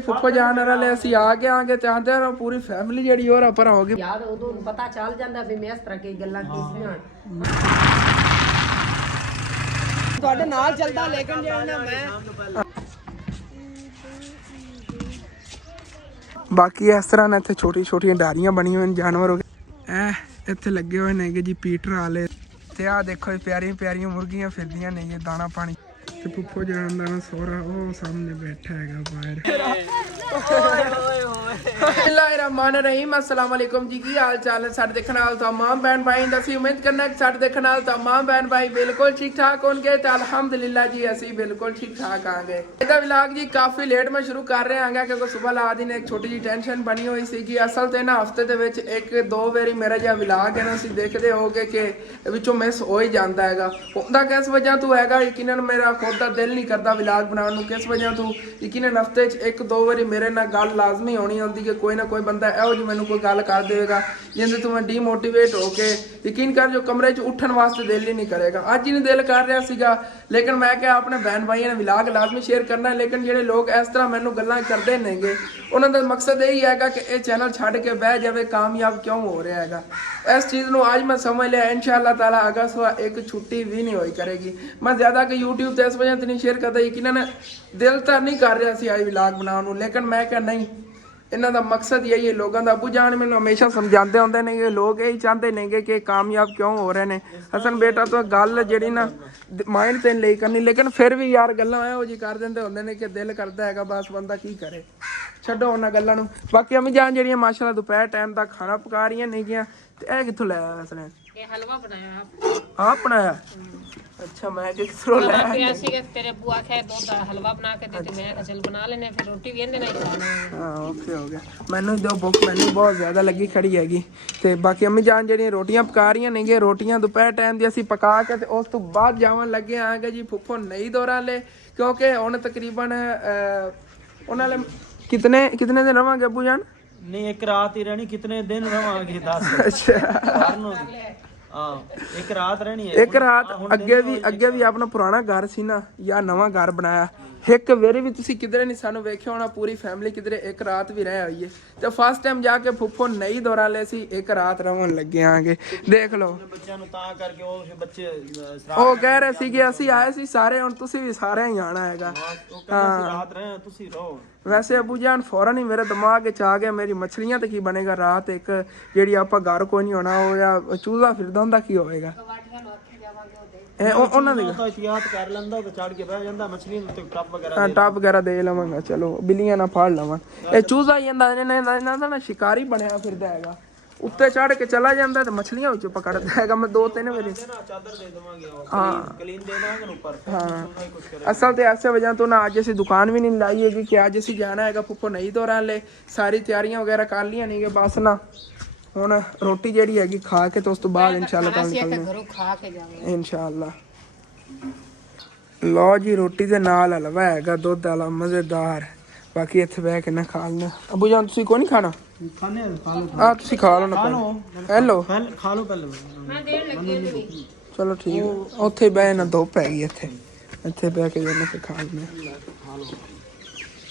ਫੁੱਫੋ ਜਾਣ ਵਾਲੇ ਅਸੀਂ ਆ ਗਏ ਚਾਹਦੇ ਹਾਂ ਪੂਰੀ ਫੈਮਿਲੀ ਜਿਹੜੀ ਹੋਰ ਪਰ ਹੋ ਗਈ ਯਾਰ ਉਦੋਂ ਪਤਾ ਚੱਲ ਜਾਂਦਾ ਵੀ ਮੈਂ ਇਸ ਤਰ੍ਹਾਂ ਕੀ ਗੱਲਾਂ ਕੀਤੀਆਂ ਤੁਹਾਡੇ ਨਾਲ ਚੱਲਦਾ ਲੇਕਿਨ ਜੇ ਨਾ ਮੈਂ ਬਾਕੀ ਇਸ ਤਰ੍ਹਾਂ ਨਾ ਇੱਥੇ ਛੋਟੀਆਂ ਡਾਰੀਆਂ ਬਣੀਆਂ ਹੋਈਆਂ ਜਾਨਵਰ ਹੋ ਗਏ ਇੱਥੇ ਲੱਗੇ ਹੋਏ ਨੇਗੇ ਜੀ ਪੀਟਰ ਵਾਲੇ ਤੇ ਆਹ ਦੇਖੋ ਇਹ ਪਿਆਰੀਆਂ ਮੁਰਗੀਆਂ ਫਿਰਦੀਆਂ ਨੇ ਇਹ ਦਾਣਾ ਪਾਣੀ ਤੇ ਫੁੱਫੋ ਜਾਣ ਦਾ ਸੋਹਰਾ ਉਹ ਸਾਹਮਣੇ ਬੈਠਾ ਹੈਗਾ ਬਾਹਰ ਬਿਸਮਿल्लाहिर्रहमानिर्रहीम अस्सलाम वालेकुम जी की हाल चाल है साडे देखण वाले तमाम बहन भाई ਅਸੀਂ ਉਮੀਦ ਕਰਨਾ ਕਿ ਸਾਡੇ ਦੇਖਣ ਵਾਲੇ तमाम बहन भाई बिल्कुल ठीक ठाक होंगे ਤੇ ਅਲਹਮਦੁਲਿਲਾ ਜੀ ਅਸੀਂ ਬਿਲਕੁਲ ਠੀਕ ਠਾਕ ਆਂਗੇ ਇਹਦਾ ਵਲੌਗ ਜੀ ਕਾਫੀ ਲੇਟ ਮੈਂ ਸ਼ੁਰੂ ਕਰ ਰਿਹਾ ਹਾਂਗਾ ਕਿਉਂਕਿ ਸਵੇਰ ਲਾ ਦੀ ਨੇ ਇੱਕ ਛੋਟੀ ਜੀ ਟੈਨਸ਼ਨ ਬਣੀ ਹੋਈ ਸੀ ਕਿ ਅਸਲ ਤੇ ਨਾ ਹਫਤੇ ਦੇ ਵਿੱਚ ਇੱਕ ਦੋ ਵਾਰੀ ਮੇਰਾ ਜਿਹਾ ਵਲੌਗ ਹੈ ਨਾ ਅਸੀਂ ਦੇਖਦੇ ਹੋਗੇ ਕਿ ਵਿੱਚੋਂ ਮਿਸ ਹੋ ਹੀ ਜਾਂਦਾ ਹੈਗਾ ਹੁੰਦਾ ਕਿਸ ਵਜ੍ਹਾ ਤੋਂ ਹੈਗਾ ਯਕੀਨਨ ਮੇਰਾ ਖੁਦ ਦਾ ਦਿਲ ਨਹੀਂ ਕਰਦਾ ਵਲੌਗ ਬਣਾਉਣ ਨੂੰ ਕਿਸ ਵਜ੍ਹਾ ਤੋਂ ਯਕੀਨਨ ਹਫਤੇ 'ਚ ਇੱਕ ਦੋ ਵਾਰੀ ਮੇਰੇ ਨਾਲ ਗੱਲ ਲਾਜ਼ਮੀ ਹੋਣੀ ਹੁੰਦੀ ਕਿ ਕੋਈ ਨਾ ਕੋਈ ਬੰਦਾ ਇਹੋ ਜਿਹੀ ਮੈਨੂੰ ਕੋਈ ਗੱਲ ਕਰ ਦੇਵੇਗਾ ਜਿੰਦੇ ਤੋਂ ਮੈਂ ਡੀਮੋਟੀਵੇਟ ਹੋ ਕੇ ਯਕੀਨ ਕਰ ਜੋ ਕਮਰੇ 'ਚ ਉੱਠਣ ਵਾਸਤੇ ਦਿਲ ਹੀ ਨਹੀਂ ਕਰੇਗਾ ਅੱਜ ਹੀ ਨਹੀਂ ਦਿਲ ਕਰ ਰਿਹਾ ਸੀਗਾ ਲੇਕਿਨ ਮੈਂ ਕਿਹਾ ਆਪਣੇ ਬਹਿਨ ਭਾਈਆਂ ਨੇ ਵਲੌਗ ਲਾਜ਼ਮੀ ਸ਼ੇਅਰ ਕਰਨਾ ਲੇਕਿਨ ਜਿਹੜੇ ਲੋਕ ਇਸ ਤਰ੍ਹਾਂ ਮੈਨੂੰ ਗੱਲਾਂ ਕਰਦੇ ਨੇਗੇ ਉਹਨਾਂ ਦਾ ਮਕਸਦ ਇਹ ਹੀ ਹੈਗਾ ਕਿ ਇਹ ਚੈਨਲ ਛੱਡ ਕੇ ਬਹਿ ਜਾਵੇ ਕਾਮਯਾਬ ਕਿਉਂ ਹੋ ਰਿਹਾ ਹੈਗਾ ਇਸ ਚੀਜ਼ ਨੂੰ ਅੱਜ ਮੈਂ ਸਮਝ ਲਿਆ ਇਨਸ਼ਾਅੱਲਾ ਤਾਲਾ ਅਗਰ ਸਵਾ ਇੱਕ ਛੁੱਟੀ ਵੀ ਨਹੀਂ ਹੋਈ ਕਰੇਗੀ ਮੈਂ ਜ਼ਿਆਦਾ ਕਿ YouTube ਤੇ ਇਸ ਵਜ੍ਹਾ ਤੇ ਨਹੀਂ ਸ਼ੇਅਰ ਕਰਦਾ ਯਕੀਨਨ ਦਿਲ ਤਾਂ ਨਹੀਂ ਕਰ ਰਿਹਾ ਸੀ ਅੱਜ ਵਲੌਗ ਬਣਾਉਣ ਨੂੰ ਲੇਕਿਨ ਮੈਂ ਕਿਹਾ ਨਹੀਂ ਇਹਨਾਂ ਦਾ ਮਕਸਦ ਇਹੀ ਹੈ ਲੋਕਾਂ ਦਾ ਅਬੂ ਜਾਨ ਮੈਨੂੰ ਹਮੇਸ਼ਾ ਸਮਝਾਉਂਦੇ ਹੁੰਦੇ ਨੇ ਕਿ ਲੋਕ ਇਹੀ ਚਾਹੁੰਦੇ ਨੇਗੇ ਕਿ ਕਾਮਯਾਬ ਕਿਉਂ ਹੋ ਰਹੇ ਨੇ ਹਸਨ ਬੇਟਾ ਤੋਂ ਗੱਲ ਜਿਹੜੀ ਨਾ ਮਾਈਂਡ ਤੇ ਲਈ ਕਰਨੀ ਲੇਕਿਨ ਫਿਰ ਵੀ ਯਾਰ ਗੱਲਾਂ ਇਹੋ ਜਿਹੀ ਕਰ ਦਿੰਦੇ ਹੁੰਦੇ ਨੇ ਕਿ ਦਿਲ ਕਰਦਾ ਹੈਗਾ ਬਸ ਬੰਦਾ ਕੀ ਕਰੇ ਛੱਡੋ ਉਹਨਾਂ ਗੱਲਾਂ ਨੂੰ ਬਾਕੀ ਅਮੀ ਜਾਨ ਜਿਹੜੀਆਂ ਮਾਸ਼ਾਅੱਲਾ ਦੁਪਹਿਰ ਟਾਈਮ ਦਾ ਖਾਣਾ ਪਕਾ ਰਹੀਆਂ ਨੇਗੀਆਂ ਤੇ ਇਹ ਕਿੱਥੋਂ ਲੈ ਆਇਆ ਹਸਨ ਇਹ ਹਲਵਾ ਬਣਾਇਆ ਆਪ ਬਣਾਇਆ अच्छा मैं किसरो ले आया ਸੀ ਤੇਰੇ ਬੁਆ ਖੈ ਦੋ ਦਾ ਹਲਵਾ ਬਣਾ ਕੇ ਦਿੱਤੀ ਮੈਂ ਕਿਹਾ ਚਲ ਬਣਾ ਲੈਨੇ ਫਿਰ ਰੋਟੀ ਵੀ ਇਹਦੇ ਨਾਲ ਹੀ ਖਾਣਾ ਹਾਂ ਓਕੇ ਹੋ ਗਿਆ ਮੈਨੂੰ ਦਿਓ ਭੁੱਖ ਮੈਨੂੰ ਬਹੁਤ ਜ਼ਿਆਦਾ ਲੱਗੀ ਖੜੀ ਹੈਗੀ ਤੇ ਬਾਕੀ ਅੰਮੀ ਜਾਨ ਜਿਹੜੀਆਂ ਰੋਟੀਆਂ ਪਕਾ ਰਹੀਆਂ ਨੇਗੇ ਰੋਟੀਆਂ ਦੁਪਹਿਰ ਟਾਈਮ ਦੀ ਅਸੀਂ ਪਕਾ ਕੇ ਤੇ ਉਸ ਤੋਂ ਬਾਅਦ ਜਾਵਣ ਲੱਗੇ ਆਂਗੇ ਜੀ ਫੁੱਫੋ ਨਹੀਂ ਦੌਰਾ ਲੈ ਕਿਉਂਕਿ ਹੁਣ ਤਕਰੀਬਨ ਉਹਨਾਂ ਨੇ ਕਿਤਨੇ ਦਿਨ ਰਵਾਂਗੇ ਅੱਬੂ ਜਾਨ ਨਹੀਂ ਇੱਕ ਰਾਤ ਹੀ ਰਹਿਣੀ ਕਿਤਨੇ ਦਿਨ ਰਵਾਂਗੇ 10 ਅੱਛਾ ਇੱਕ ਰਾਤ ਰਹਿਣੀ ਹੈ ਇੱਕ ਰਾਤ ਅੱਗੇ ਵੀ ਆਪਣਾ ਪੁਰਾਣਾ ਘਰ ਸੀ ਨਾ ਜਾਂ ਨਵਾਂ ਘਰ ਬਣਾਇਆ ਇੱਕ ਵੇਰੇ ਵੀ ਤੁਸੀਂ ਕਿਧਰੇ ਨਹੀਂ ਸਾਨੂੰ ਵੇਖਿਆ ਹੋਣਾ ਪੂਰੀ ਫੈਮਿਲੀ ਕਿਧਰੇ ਇੱਕ ਰਾਤ ਵੀ ਰਹਿ ਆਈ ਹੈ ਤੇ ਫਸਟ ਟਾਈਮ ਜਾ ਕੇ ਫੁੱਫੋ ਨਹੀਂ ਦੌਰਾ ਲੈ ਸੀ ਇੱਕ ਰਾਤ ਰਹਿਣ ਲੱਗੇ ਆਂਗੇ ਦੇਖ ਲਓ ਬੱਚਿਆਂ ਨੂੰ ਤਾਂ ਕਰਕੇ ਉਹ ਬੱਚੇ ਉਹ ਕਹਿ ਰਹੇ ਸੀਗੇ ਅਸੀਂ ਆਏ ਸੀ ਸਾਰੇ ਹੁਣ ਤੁਸੀਂ ਵੀ ਸਾਰਿਆਂ ਹੀ ਆਣਾ ਹੈਗਾ ਹਾਂ ਰਾਤ ਰਹੇ ਤੁਸੀਂ ਰਹੋ ਵੈਸੇ ਅਬੂ ਜਾਨ ਫੌਰਨ ਹੀ ਮੇਰੇ ਦਿਮਾਗ ਵਿੱਚ ਆ ਗਿਆ ਮੇਰੀ ਮੱਛਲੀਆਂ ਤੇ ਕੀ ਬਣੇਗਾ ਰਾਤ ਇੱਕ ਜਿਹੜੀ ਆਪਾਂ ਘਰ ਕੋਈ ਨਹੀਂ ਹੋਣਾ ਉਹ ਜਾਂ ਚੂਹਾ ਫਿਰਦਾ ਹੁੰਦਾ ਕੀ ਹੋਏਗਾ ਉਹਨਾਂ ਦੇ ਤਾਂ ਇਤਿਆਤ ਕਰ ਲੈਂਦਾ ਤੇ ਚੜ ਕੇ ਬਹਿ ਜਾਂਦਾ ਮੱਛਲੀ ਨੂੰ ਤੇ ਟੱਪ ਵਗੈਰਾ ਦੇ ਲਵਾਂਗਾ ਚਲੋ ਬਿੱਲੀਆਂ ਨਾ ਫੜ ਲਵਾਂ ਇਹ ਚੂਹਾ ਹੀ ਜਾਂਦਾ ਇਹਨਾਂ ਦਾ ਨਾ ਸ਼ਿਕਾਰੀ ਬਣਿਆ ਫਿਰਦਾ ਹੈਗਾ ਉੱਤੇ ਚੜ ਕੇ ਚਲਾ ਜਾਂਦਾ ਤੇ ਮੱਛਲੀਆਂ ਵਿੱਚੋਂ ਪਕੜਦਾ ਹੈਗਾ ਮੈਂ 2-3 ਵਾਰੀ ਚਾਦਰ ਦੇ ਦਵਾਂਗੇ ਹਾਂ ਕਲੀਨ ਦੇ ਦਾਂਗੇ ਉੱਪਰ ਹਾਂ ਅਸਲ ਤੇ ਐਸੇ ਵਜ੍ਹਾ ਤੋਂ ਨਾ ਅੱਜ ਅਸੀਂ ਦੁਕਾਨ ਵੀ ਨਹੀਂ ਲਾਈ ਹੈਗੀ ਕਿ ਅੱਜ ਅਸੀਂ ਜਾਣਾ ਹੈਗਾ ਫੁੱਫੋ ਨਹੀਂ ਦੌਰਾ ਲੈ ਸਾਰੀ ਤਿਆਰੀਆਂ ਵਗੈਰਾ ਕਰ ਲੀਆਂ ਨੇਗੇ ਬਸ ਨਾ ਹੁਣ ਰੋਟੀ ਜਿਹੜੀ ਹੈਗੀ ਖਾ ਕੇ ਤੇ ਉਸ ਤੋਂ ਬਾਅਦ ਇਨਸ਼ਾਅੱਲਾ ਕੱਲ ਨਿਕਲਣਾ ਖਾ ਕੇ ਜਾਵਾਂਗੇ ਇਨਸ਼ਾਅੱਲਾ ਲਓ ਜੀ ਰੋਟੀ ਦੇ ਨਾਲ ਹਲਵਾ ਹੈਗਾ ਦੁੱਧ ਵਾਲਾ ਮਜ਼ੇਦਾਰ ਬਾਕੀ ਇੱਥੇ ਬਹਿ ਕੇ ਨਾ ਖਾ ਲੈਣਾ ਅਬੂ ਜਾਨ ਤੁਸੀਂ ਕੋਈ ਨਹੀਂ ਖਾਣਾ ਖਾਣੇ ਖਾ ਲਓ ਆ ਤੁਸੀਂ ਖਾ ਲਓ ਨਾ ਹੈਲੋ ਖਾ ਲਓ ਪਹਿਲੇ ਮੈਂ ਦੇਣ ਲੱਗੀ ਉਹਨੂੰ ਚਲੋ ਠੀਕ ਉੱਥੇ ਬਹਿ ਨਾ ਧੁੱਪ ਹੈਗੀ ਇੱਥੇ ਬਹਿ ਕੇ ਜਾਣਾ ਤੇ ਖਾ ਲੈਣਾ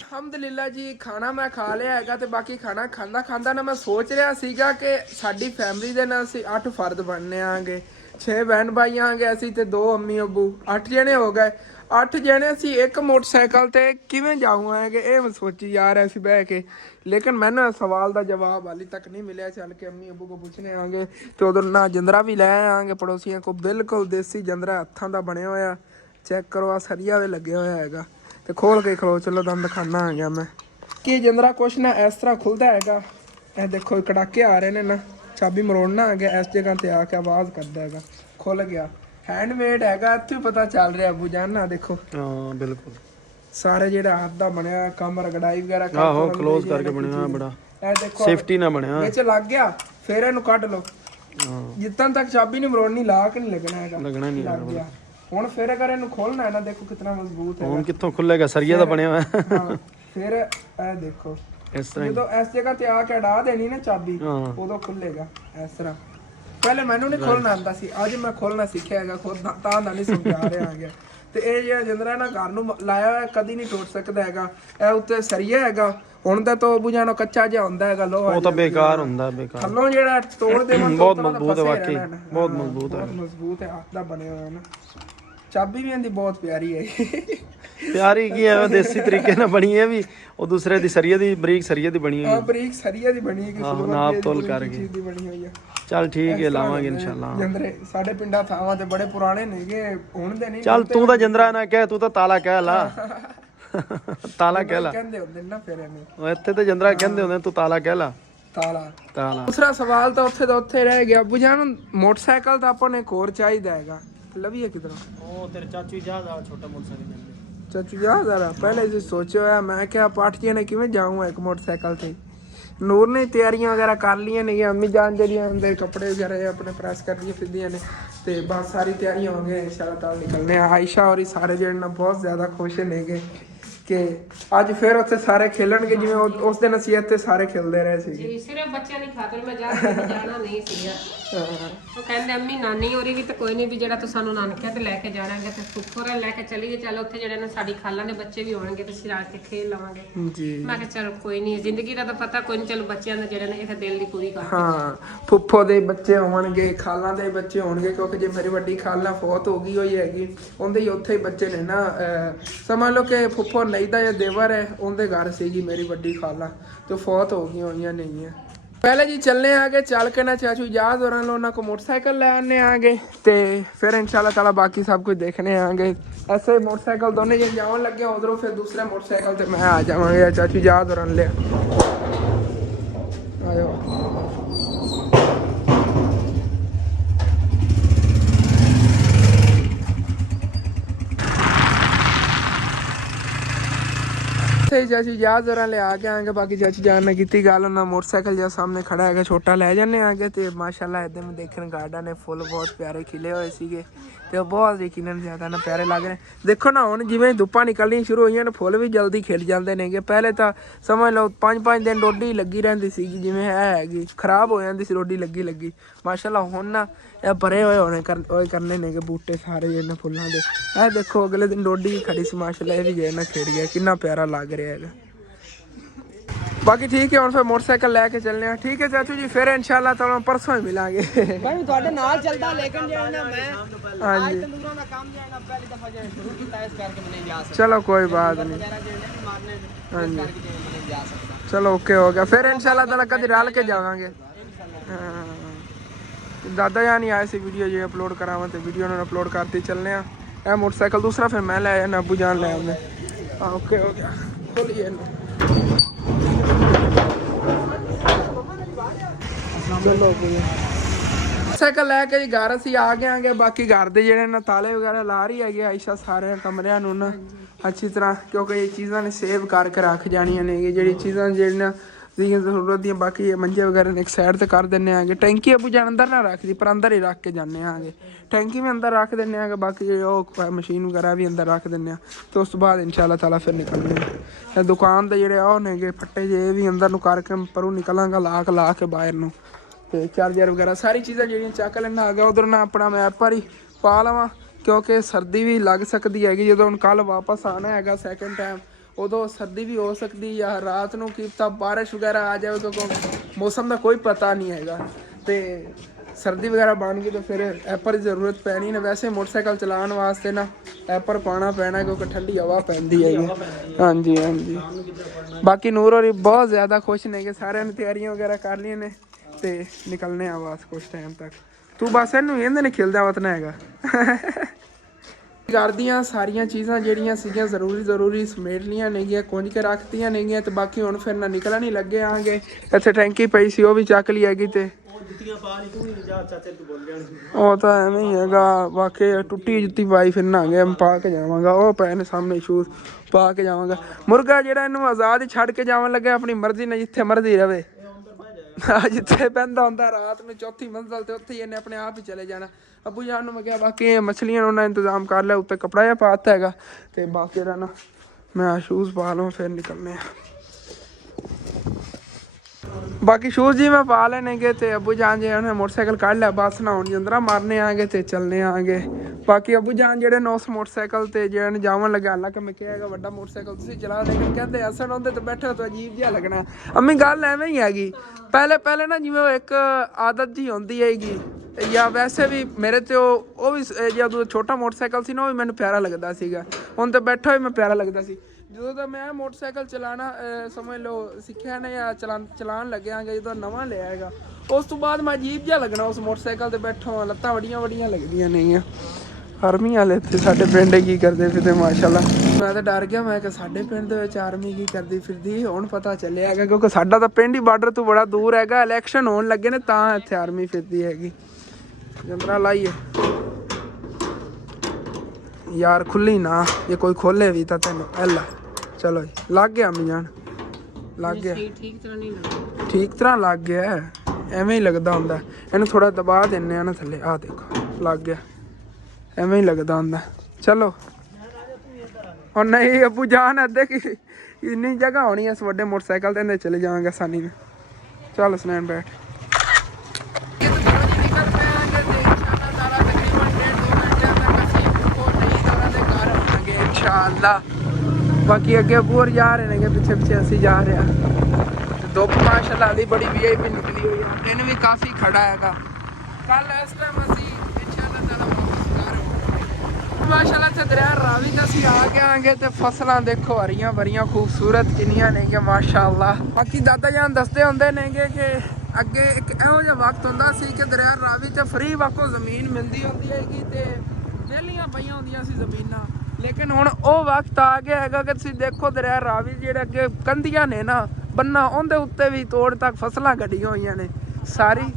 ਅਲਹਮਦੁਲਿਲਾ ਜੀ ਖਾਣਾ ਮੈਂ ਖਾ ਲਿਆ ਹੈਗਾ ਤੇ ਬਾਕੀ ਖਾਣਾ ਖਾਂਦਾ ਨਾ ਮੈਂ ਸੋਚ ਰਿਹਾ ਸੀਗਾ ਕਿ ਸਾਡੀ ਫੈਮਿਲੀ ਦੇ ਨਾਲ ਅਸੀਂ 8 ਫਰਦ ਬਣਨੇ ਆਂਗੇ 6 ਬਹਿਨ ਭਾਈ ਆਂਗੇ ਅਸੀਂ ਤੇ 2 ਅੰਮੀ ਅੱਬੂ 8 ਜਣੇ ਹੋ ਗਏ 8 ਜਣੇ ਅਸੀਂ ਇੱਕ ਮੋਟਰਸਾਈਕਲ ਤੇ ਕਿਵੇਂ ਜਾਵਾਂਗੇ ਇਹ ਮੈਂ ਸੋਚੀ ਜਾ ਰਿਹਾ ਸੀ ਬਹਿ ਕੇ ਲੇਕਿਨ ਮੈਨੂੰ ਸਵਾਲ ਦਾ ਜਵਾਬ ਹਾਲੇ ਤੱਕ ਨਹੀਂ ਮਿਲਿਆ ਚੱਲ ਕੇ ਅੰਮੀ ਅੱਬੂ ਕੋ ਪੁੱਛਣੇ ਆਂਗੇ ਤੇ ਉਧਰ ਨਾ ਜੰਦਰਾ ਵੀ ਲੈ ਆਂਗੇ ਪੜੋਸੀਆਂ ਕੋ ਬਿਲਕੁਲ ਦੇਸੀ ਜੰਦਰਾ ਹੱਥਾਂ ਦਾ ਬਣਿਆ ਹੋਇਆ ਚੈੱਕ ਕਰੋ ਆ ਸਰੀਆ ਵੀ ਲੱਗਿਆ ਹੋਇਆ ਹੈਗਾ ਤੇ ਖੋਲ ਕੇ ਖਲੋ ਚਲੋ ਦੰਦ ਦਿਖਾਣਾ ਆ ਗਿਆ ਮੈਂ ਕੀ ਜੰਦਰਾ ਕੁਛ ਨਾ ਇਸ ਤਰ੍ਹਾਂ ਖੁੱਲਦਾ ਹੈਗਾ ਇਹ ਦੇਖੋ ਕੜਾਕੇ ਆ ਰਹੇ ਨੇ ਨਾ ਚਾਬੀ ਮਰੋੜਨਾ ਆ ਗਿਆ ਇਸ ਜਗ੍ਹਾ ਤੇ ਆ ਕੇ ਆਵਾਜ਼ ਕਰਦਾ ਹੈਗਾ ਖੁੱਲ ਗਿਆ ਹੈਂਡਮੇਡ ਹੈਗਾ ਇੱਥੇ ਪਤਾ ਚੱਲ ਰਿਹਾ ਅਬੂ ਜਾਨ ਨਾ ਦੇਖੋ ਹਾਂ ਬਿਲਕੁਲ ਸਾਰੇ ਜਿਹੜਾ ਹੱਥ ਦਾ ਬਣਿਆ ਕੰਮ ਰਗੜਾਈ ਵਗੈਰਾ ਆਹੋ ਕਲੋਜ਼ ਕਰਕੇ ਬਣਿਆ ਬੜਾ ਇਹ ਦੇਖੋ ਸੇਫਟੀ ਨਾਲ ਬਣਿਆ ਵਿੱਚ ਲੱਗ ਗਿਆ ਫਿਰ ਇਹਨੂੰ ਕੱਢ ਲਓ ਹਾਂ ਜਿੱਦਾਂ ਤੱਕ ਚਾਬੀ ਨਹੀਂ ਮਰੋੜਨੀ ਲਾ ਕੇ ਨਹੀਂ ਲੱਗਣਾ ਹੈਗਾ ਲੱਗਣਾ ਨਹੀਂ ਲੱਗ ਗਿਆ ਹੁਣ ਫਿਰ ਅਗਰ ਇਹਨੂੰ ਖੋਲਣਾ ਹੈ ਨਾ ਦੇਖੋ ਕਿੰਨਾ ਮਜ਼ਬੂਤ ਹੈ ਹੁਣ ਕਿੱਥੋਂ ਖੁੱਲੇਗਾ ਸਰੀਆ ਦਾ ਬਣਿਆ ਹੋਇਆ ਹਾਂ ਫਿਰ ਇਹ ਦੇਖੋ ਇਸ ਤਰ੍ਹਾਂ ਜਦੋਂ ਇਸ ਜਗ੍ਹਾ ਤੇ ਆ ਕੇ ਅੜਾ ਦੇਣੀ ਨਾ ਚਾਬੀ ਉਦੋਂ ਖੁੱਲੇਗਾ ਇਸ ਤਰ੍ਹਾਂ ਪਹਿਲੇ ਮੈਨੂੰ ਨਹੀਂ ਖੋਲਣਾ ਆਉਂਦਾ ਸੀ ਅੱਜ ਮੈਂ ਖੋਲਣਾ ਸਿੱਖਿਆ ਹੈਗਾ ਖੁਦ ਤਾਂ ਨਹੀਂ ਸਮਝਾ ਰਿਹਾ ਹੈਗਾ ਤੇ ਇਹ ਜਿਹੜਾ ਜਿੰਦਰਾ ਨਾ ਘਰ ਨੂੰ ਲਾਇਆ ਹੋਇਆ ਕਦੀ ਨਹੀਂ ਟੁੱਟ ਸਕਦਾ ਹੈਗਾ। ਇਹ ਉੱਤੇ ਸਰੀਆ ਹੈਗਾ, ਹੁਣ ਤਾਂ ਤੋਂ ਬੁਝਾਣੋ ਕੱਚਾ ਜਿਹਾ ਹੁੰਦਾ ਹੈਗਾ ਲੋਹਾ, ਉਹ ਤਾਂ ਬੇਕਾਰ ਹੁੰਦਾ, ਬੇਕਾਰ। ਥੱਲੋਂ ਜਿਹੜਾ ਤੋੜ ਦੇਵਾਂ ਬਹੁਤ ਮਜ਼ਬੂਤ ਹੈ ਵਾਕਈ, ਬਹੁਤ ਮਜ਼ਬੂਤ ਹੈ, ਬਹੁਤ ਮਜ਼ਬੂਤ ਹੈ, ਹੱਥ ਦਾ ਬਣਿਆ ਹੋਇਆ ਨਾ। ਚਾਬੀ ਵੀ ਇਹਦੀ ਬਹੁਤ ਪਿਆਰੀ ਹੈ। ਪਿਆਰੀ ਕੀ ਹੈ, ਦੇਸੀ ਤਰੀਕੇ ਨਾਲ ਬਣੀ ਹੈ ਵੀ, ਉਹ ਦੂਸਰੇ ਦੀ ਸਰੀਏ ਦੀ, ਬਰੀਕ ਸਰੀਏ ਦੀ ਬਣੀ ਹੋਈ ਹਾਂ ਬਰੀਕ ਸਰੀਆ ਦੀ ਬਣੀ ਹੈ, ਆਹੋ, ਨਾਪ ਤੋਲ ਕਰਕੇ ਚੀਜ਼ ਦੀ ਬਣੀ ਹੋਈ ਹੈ। ਚੱਲ ਠੀਕ ਹੈ, ਲਾਵਾਂਗੇ ਇਨਸ਼ਾਅੱਲਾ। ਜੰਦਰੇ ਸਾਡੇ ਪਿੰਡਾਂ ਥਾਵਾਂ ਤੇ ਬੜੇ ਪੁਰਾਣੇ ਨੇਗੇ, ਹੁਣ ਦੇ ਨਹੀਂ। ਚੱਲ ਤੂੰ ਤਾਂ ਜੰਦਰਾ ਨਾ ਕਹਿ, ਤੂੰ ਤਾਂ ਤਾਲਾ ਕਹਿ ਲਾ। ਤਾਲਾ ਕਹਿ ਲਾ, ਕਹਿੰਦੇ ਹੁੰਦੇ ਨਾ ਫਿਰ ਐਵੇਂ। ਉਹ ਇੱਥੇ ਤੇ ਜੰਦਰਾ ਕਹਿੰਦੇ ਹੁੰਦੇ, ਤੂੰ ਤਾਲਾ ਕਹਿ ਲਾ। ਤਾਲਾ। ਤਾਲਾ। ਦੂਸਰਾ ਸਵਾਲ ਤਾਂ ਉੱਥੇ ਦਾ ਉੱਥੇ ਰਹਿ ਗਿਆ। ਅੱਬੂ ਜਾਨ ਮੋਟਰਸਾਈਕਲ ਤਾਂ ਆਪਾਂ ਨੇ ਇੱਕ ਹੋਰ ਚਾਹੀਦਾ ਹੈਗਾ, ਲਵੀਏ ਕਿਧਰੋਂ? ਉਹ ਤੇਰੇ ਚਾਚੂ ਜਹਾਜ਼ ਆ, ਛੋਟਾ ਮੋਟਰਸਾਈਕਲ। ਚਾਚੂ ਜਾ ਜ਼ਰਾ ਪਹਿਲੇ ਜੀ ਸੋਚਿਆ ਹੋਇਆ, ਮੈਂ ਕਿਹਾ ਪਾਠੀਆਂ ਨੇ ਕਿਵੇਂ ਜਾਊਂਗਾ ਇੱਕ ਮੋਟਰਸਾਈਕਲ ਤੇ। ਨੂਰ ਨੇ ਤਿਆਰੀਆਂ ਵਗੈਰਾ ਕਰ ਲਈਆਂ ਨੇ, ਅੰਮੀ ਜਾਨ ਜਿਹੜੀਆਂ ਅੰਦਰ ਕੱਪੜੇ ਵਗੈਰਾ ਆਪਣੇ ਪ੍ਰੈਸ ਕਰਦੀਆਂ ਫਿਰਦੀਆਂ ਨੇ, ਤੇ ਬਸ ਸਾਰੀ ਤਿਆਰੀਆਂ ਹੋ ਗਈਆਂ, ਇੰਸ਼ਾਅੱਲਾ ਤਾਲਾ ਨਿਕਲਨੇ ਆ। ਆਇਸ਼ਾ ਔਰ ਸਾਰੇ ਜਿਹੜੇ ਨਾ ਬਹੁਤ ਜ਼ਿਆਦਾ ਖੁਸ਼ ਨੇਗੇ ਕਿ ਅੱਜ ਫਿਰ ਉੱਥੇ ਸਾਰੇ ਖੇਲਣਗੇ, ਜਿਵੇਂ ਉਸ ਦਿਨ ਅਸੀਂ ਇੱਥੇ ਸਾਰੇ ਖੇਲਦੇ ਰਹੇ ਸੀ ਜੀ। ਸਿਰਫ ਬੱਚਿਆਂ ਦੀ ਖਾਤਰ ਮੈਂ ਜਾਣਾ ਨਹੀਂ ਸੀਗਾ। ਉਹ ਕਹਿੰਦੇ ਅੰਮੀ ਨਾਨੀ ਹੋਰੀ ਵੀ ਤਾਂ ਕੋਈ ਨਹੀਂ, ਵੀ ਜਿਹੜਾ ਤੂੰ ਸਾਨੂੰ ਨਾਨਕਿਆਂ ਤੇ ਲੈ ਕੇ ਜਾਣਾਂਗੇ ਤੇ ਫੁੱਫੋਰਾ ਲੈ ਕੇ ਚਲੀਏ, ਚੱਲ ਉੱਥੇ ਜਿਹੜੇ ਨੇ ਸਾਡੀ ਖਾਲਾਂ ਦੇ ਬੱਚੇ ਵੀ ਹੋਣਗੇ ਤੇ ਅਸੀਂ ਰਾਤ ਤੇ ਖੇਲ ਲਵਾਂਗੇ ਜੀ। ਮੈਂ ਕਿਹਾ ਚਲ ਕੋਈ ਨਹੀਂ, ਜ਼ਿੰਦਗੀ ਦਾ ਤਾਂ ਪਤਾ ਕੋਈ ਨਹੀਂ, ਚਲੋ ਬੱਚਿਆਂ ਦੇ ਜਿਹੜੇ ਨੇ ਇਹ ਦਿਲ ਦੀ ਪੂਰੀ ਕਰ। ਹਾਂ ਫੁੱਫੋ ਦੇ ਬੱਚੇ ਹੋਣਗੇ, ਖਾਲਾਂ ਦੇ ਬੱਚੇ ਹੋਣਗੇ, ਕਿਉਂਕਿ ਜੇ ਮੇਰੀ ਵੱਡੀ ਖਾਲਾ ਫੌਤ ਹੋ ਗਈ ਹੋਈ ਹੈਗੀ, ਉਹਦੇ ਹੀ ਉੱਥੇ ਹੀ ਬੱਚੇ ਨੇ ਨਾ। ਸਮਝ ਲਓ ਕਿ ਫੁੱਫੋ ਨਹੀਂ ਦਾ ਇਹ ਦੇਵਰ ਹੈ, ਉਹਦੇ ਘਰ ਸੀਗੀ ਮੇਰੀ ਵੱਡੀ ਖਾਲਾ, ਤੇ ਫੌਤ ਹੋ ਗਈਆਂ ਹੋਈਆਂ ਨੇਗੀਆਂ। पहले जी चलने आगे, चल के ना चाचू इजाज़ और लोगों को मोटरसाइकिल ले आने आगे, तो फिर इंशाल्लाह ताला बाकी सब कुछ देखने आगे। ऐसे मोटरसाइकिल दोनों जन जावन लगे उधरों, फिर दूसरे मोटरसाइकिल पे मैं आ जावांगे। चाचू इजाज़ और ले आयो। चाची इजाज़ जरा ले आके आएंगे। बाकी चाची जान ने की गल, उन्हें मोटरसाइकिल जो सामने खड़ा है छोटा ले जाने आगे, तो माशाल्लाह एकदम देखने गार्डन है, फुल बहुत प्यारे खिले हुए सीगे, तो बहुत यकीनन ज्यादा ना प्यारे लग रहे। देखो ना हुण जिवें धुप्पां निकलनी शुरू होईयां ने, फुल भी जल्दी खिल जाते हैं। पहले तो समझ लो 5-5 दिन डोडी लगी रहिंदी सी, जिवें हैगी खराब हो जाती सी डोडी लगी लगी। माशाल्लाह हुण ना ਇਹ ਭਰੇ ਹੋਏ ਹੋਣੇ ਕਰਨੇ ਨੇ ਬੂਟੇ ਸਾਰੇ ਜਿਹੜੇ ਫੁੱਲਾਂ ਦੇ। ਇਹ ਦੇਖੋ ਅਗਲੇ ਦਿਨ ਡੋਡੀ ਖੜੀ ਸੀ ਮਾਸ਼ਾਅੱਲਾ, ਇਹ ਵੀ ਜੇ ਨਾ ਖਿੜ ਗਿਆ, ਕਿੰਨਾ ਪਿਆਰਾ ਲੱਗ ਰਿਹਾ ਹੈਗਾ। बाकी ठीक है, और फिर मोटरसाइकिल लेके चलने हैं। ठीक है चाचू जी, फिर इंशाल्लाह तो परसों ही मिलेंगे। भाई ਤੁਹਾਡੇ ਨਾਲ ਚੱਲਦਾ, ਲੇਕਿन ਜਿਹੜਾ ਨਾ ਮੈਂ हाँ जी ਤੰਦੂਰਾਂ ਦਾ ਕੰਮ ਜਿਹੜਾ ਨਾ ਪਹਿਲੀ ਦਫਾ ਜਿਹੜਾ ਸ਼ੁਰੂ ਕੀਤਾ, ਇਸ ਕਰਕੇ ਮੈਂ ਨਹੀਂ ਜਾ ਸਕਦਾ। चलो कोई बात नहीं। हाँ जी चलो ओके हो गया, फिर इंशाल्लाह ताला कभी रल के जावांगे। दादा जान ही आए सी वीडियो जो अपलोड करावा, तो वीडियो उन्होंने अपलोड करती चलने हैं। ए मोटरसाइकिल दूसरा फिर मैं ले आया ना, अबू जान ले आए। हाँ ओके हो गया, खोलिए चलो साइकिल लैके जी घर असी आ गए आगे। बाकी घर के जेडे ना ताले वगैरह ला रही है आयशा सारे कमरियां नूं ना अच्छी तरह, क्योंकि ये चीज़ां ने सेव करके रख जानियां ने, जेडी चीज़ां जेडियां जरूरत दी। बाकी मंजे वगैरह ने एक साइड से कर देने आगे। टैंकी अबू जान अंदर ना रख दी, पर अंदर ही रख के जाने आगे। टैंकी में अंदर रख देने आगे, बाकी मशीन वगैरह भी अंदर रख देने। तो उस बाद इंशाल्लाह ताला फिर निकलने दुकान के जेडे ने फट्टे जे भी अंदर नूं करके परों निकलांगा ला के बाहर नूं, तो चार्जर वगैरह सारी चीज़ां जेडियां चक लेना आ गया। उधर ना अपना मैं पर ही पा लवां, क्योंकि सर्दी भी लग सकती हैगी। जो हुण कल वापस आना हैगा सैकेंड टाइम, उदों सर्दी भी हो सकती, या रात को की पता बारिश वगैरह आ जाए, तो मौसम का कोई पता नहीं हैगा। तो सर्दी वगैरह बन गई तो फिर ऐपर की जरूरत पैनी ने। वैसे मोटरसाइकिल चलाने वास्ते ना ऐपर पाना पैना, क्योंकि ठंडी हवा पैंदी है। हाँ जी हाँ जी। बाकी नूर और बहुत ज़्यादा खुश ने कि सारे ने तैयारियां वगैरह कर ली ने, तो निकलने आ बस कुछ टाइम तक। तू बस इनू इहदे ने खिलदा वतना हैगा। घर दियां सारियां चीज़ां ਜਿਹੜੀਆਂ ਸੀਗੀਆਂ ਜ਼ਰੂਰੀ ਸਮੇਟ ਲੀਆਂ ਨੇਗੀਆਂ, ਕੁੰਝ ਕੇ ਰੱਖਤੀਆਂ ਨੇਗੀਆਂ। ਤੇ ਬਾਕੀ ਹੁਣ ਫਿਰ ਨਾ ਨਿਕਲਣ ਹੀ ਲੱਗੇ ਆਂਗੇ। ਇੱਥੇ ਟੈਂਕੀ ਪਈ ਸੀ, ਉਹ ਵੀ ਚੱਕ ਲਈ ਹੈਗੀ। ਤੇ ਉਹ ਤਾਂ ਐਵੇਂ ਹੀ ਹੈਗਾ, ਬਾਕੀ ਟੁੱਟੀ ਜੁੱਤੀ ਪਾਈ ਫਿਰ ਨਾਂਗੇ ਪਾ ਕੇ ਜਾਵਾਂਗਾ। ਉਹ ਪਏ ਨੇ ਸਾਹਮਣੇ ਸ਼ੂਜ਼, ਪਾ ਕੇ ਜਾਵਾਂਗਾ। ਮੁਰਗਾ ਜਿਹੜਾ ਇਹਨੂੰ ਆਜ਼ਾਦ ਹੀ ਛੱਡ ਕੇ ਜਾਵਣ ਲੱਗਾ, ਆਪਣੀ ਮਰਜ਼ੀ ਨਾਲ ਜਿੱਥੇ ਮਰਜ਼ੀ ਰਵੇ। ਜਿੱਥੇ ਬਹਿੰਦਾ ਹੁੰਦਾ ਰਾਤ ਨੂੰ ਚੌਥੀ ਮੰਜ਼ਲ ਤੇ, ਉੱਥੇ ਹੀ ਇਹਨੇ ਆਪਣੇ ਆਪ ਹੀ ਚਲੇ ਜਾਣਾ। अबू जान मैं क्या बाकी मछलियां उन्होंने इंतजाम कर लिया, उत्ते कपड़ा या पाता हैगा। तो बाकी ना मैं शूज़ पा लूँ, फिर निकलने। बाकी शूज़ जी मैं पा लेने के, तो अबू जान जी उन्हें मोटरसाइकिल काट लिया, बस ना हूँ जंदरा मारने आगे तो चलने आगे। ਬਾਕੀ ਅਬੂ ਜਾਨ ਜਿਹੜੇ ਨੇ ਉਸ ਮੋਟਰਸਾਈਕਲ ਤੇ ਜਿਹੜੇ ਨੇ ਜਾਵਣ ਲੱਗਾ, ਹਾਲਾਂਕਿ ਮੈਂ ਕਿਹਾ ਹੈਗਾ ਵੱਡਾ ਮੋਟਰਸਾਈਕਲ ਤੁਸੀਂ ਚਲਾ, ਲੇਕਿਨ ਕਹਿੰਦੇ ਅਸਨ ਉਹਦੇ ਤੇ ਬੈਠੇ ਤਾਂ ਅਜੀਬ ਜਿਹਾ ਲੱਗਣਾ। ਅੰਮੀ ਗੱਲ ਐਵੇਂ ਹੀ ਹੈਗੀ, ਪਹਿਲੇ ਨਾ ਜਿਵੇਂ ਉਹ ਇੱਕ ਆਦਤ ਜੀ ਹੁੰਦੀ ਹੈਗੀ, ਜਾਂ ਵੈਸੇ ਵੀ ਮੇਰੇ ਤੇ ਉਹ ਵੀ ਜਦੋਂ ਛੋਟਾ ਮੋਟਰਸਾਈਕਲ ਸੀ ਨਾ ਉਹ ਵੀ ਮੈਨੂੰ ਪਿਆਰਾ ਲੱਗਦਾ ਸੀਗਾ, ਹੁਣ ਤਾਂ ਬੈਠਾ ਵੀ ਮੈਂ ਪਿਆਰਾ ਲੱਗਦਾ ਸੀ। ਜਦੋਂ ਤਾਂ ਮੈਂ ਮੋਟਰਸਾਈਕਲ ਚਲਾਉਣਾ ਸਮਝ ਲਓ ਸਿੱਖਿਆ ਨਾ ਜਾਂ ਚਲਾਉਣ ਲੱਗਿਆਗਾ, ਜਦੋਂ ਨਵਾਂ ਲਿਆ ਹੈਗਾ ਉਸ ਤੋਂ ਬਾਅਦ ਮੈਂ ਅਜੀਬ ਜਿਹਾ ਲੱਗਣਾ ਉਸ ਮੋਟਰਸਾਈਕਲ ਤੇ ਬੈਠਾ, ਲੱਤਾਂ ਵੱਡੀਆਂ ਲੱਗਦੀਆਂ ਨੇਗੀਆਂ। ਆਰਮੀ ਵਾਲੇ ਇੱਥੇ ਸਾਡੇ ਪਿੰਡ ਕੀ ਕਰਦੇ ਫਿਰਦੇ ਮਾਸ਼ਾਅੱਲਾ। ਮੈਂ ਤਾਂ ਡਰ ਗਿਆ, ਮੈਂ ਕਿ ਸਾਡੇ ਪਿੰਡ ਦੇ ਵਿੱਚ ਆਰਮੀ ਕੀ ਕਰਦੀ ਫਿਰਦੀ, ਹੁਣ ਪਤਾ ਚੱਲਿਆ ਹੈਗਾ ਕਿਉਂਕਿ ਸਾਡਾ ਤਾਂ ਪਿੰਡ ਹੀ ਬਾਰਡਰ ਤੋਂ ਬੜਾ ਦੂਰ ਹੈਗਾ, ਇਲੈਕਸ਼ਨ ਹੋਣ ਲੱਗੇ ਨੇ ਤਾਂ ਇੱਥੇ ਆਰਮੀ ਫਿਰਦੀ ਹੈਗੀ। ਜੰਦਰਾ ਲਾਈਏ ਯਾਰ, ਖੁੱਲੀ ਨਾ, ਜੇ ਕੋਈ ਖੋਲੇ ਵੀ ਤਾਂ ਤੈਨੂੰ ਐਲਾ। ਚਲੋ ਜੀ ਲੱਗ ਗਿਆ ਅੰਮੀ ਜਾਨ, ਲੱਗ ਗਿਆ, ਠੀਕ ਤਰ੍ਹਾਂ ਲੱਗ ਗਿਆ, ਐਵੇਂ ਹੀ ਲੱਗਦਾ ਹੁੰਦਾ। ਇਹਨੂੰ ਥੋੜਾ ਦਬਾ ਦਿੰਨੇ ਆ ਨਾ ਥੱਲੇ, ਆਹ ਦੇਖੋ ਲੱਗ ਗਿਆ, ਐਵੇਂ ਹੀ ਲੱਗਦਾ ਹੁੰਦਾ। ਚਲੋ ਹੁਣ ਨਹੀਂ ਅੱਬੂ ਜਾਨ ਅੱਧੇ ਕੀ ਇੰਨੀ ਜਗ੍ਹਾ ਹੋਣੀ ਇਸ ਵੱਡੇ ਮੋਟਰਸਾਈਕਲ ਤੇ ਇਹਦੇ ਚਲੇ ਜਾਵਾਂਗੇ ਆਸਾਨੀ ਨਾਲ। ਚੱਲ ਸਨੈਨ ਬੈਠ। इंशाअल्लाह बाकी अगे पूर जा रहे हैं, पिछे असी जा रहे हैं। धुप माशाअल्लाह अली बड़ी वीआईपी निकली हुई है, दिन भी काफ़ी खड़ा हैगा। कल इस टाइम असी इंशाअल्लाह वापस घर माशाअल्लाह ते दरिया रावी ते असी आ गए आंगे ते फसलां देखो हरियां भरियां खूबसूरत किनियां ने माशाअल्लाह। बाकी दादा जान दसदे हुंदे ने कि अगे एक इहो जिहा वक्त हुंदा सी कि दरिया रावी ते फ्री वाको ज़मीन मिलदी हुंदी हैगी ते वेलियां पईयां हुंदियां सी ज़मीनां, लेकिन हुण ਉਹ वक्त आ गया हैगा कि ਤੁਸੀਂ ਦੇਖੋ ਦਰਿਆ ਰਾਵੀ ਜਿਹੜੇ ਅੱਗੇ ਕੰਧੀਆਂ ਨੇ ਨਾ ਬੰਨਾ ਉਹਦੇ ਉੱਤੇ ਵੀ ਤੋੜ ਤੱਕ ਫਸਲਾਂ ਗੱਡੀਆਂ ਹੋਈਆਂ ਨੇ ਸਾਰੀ।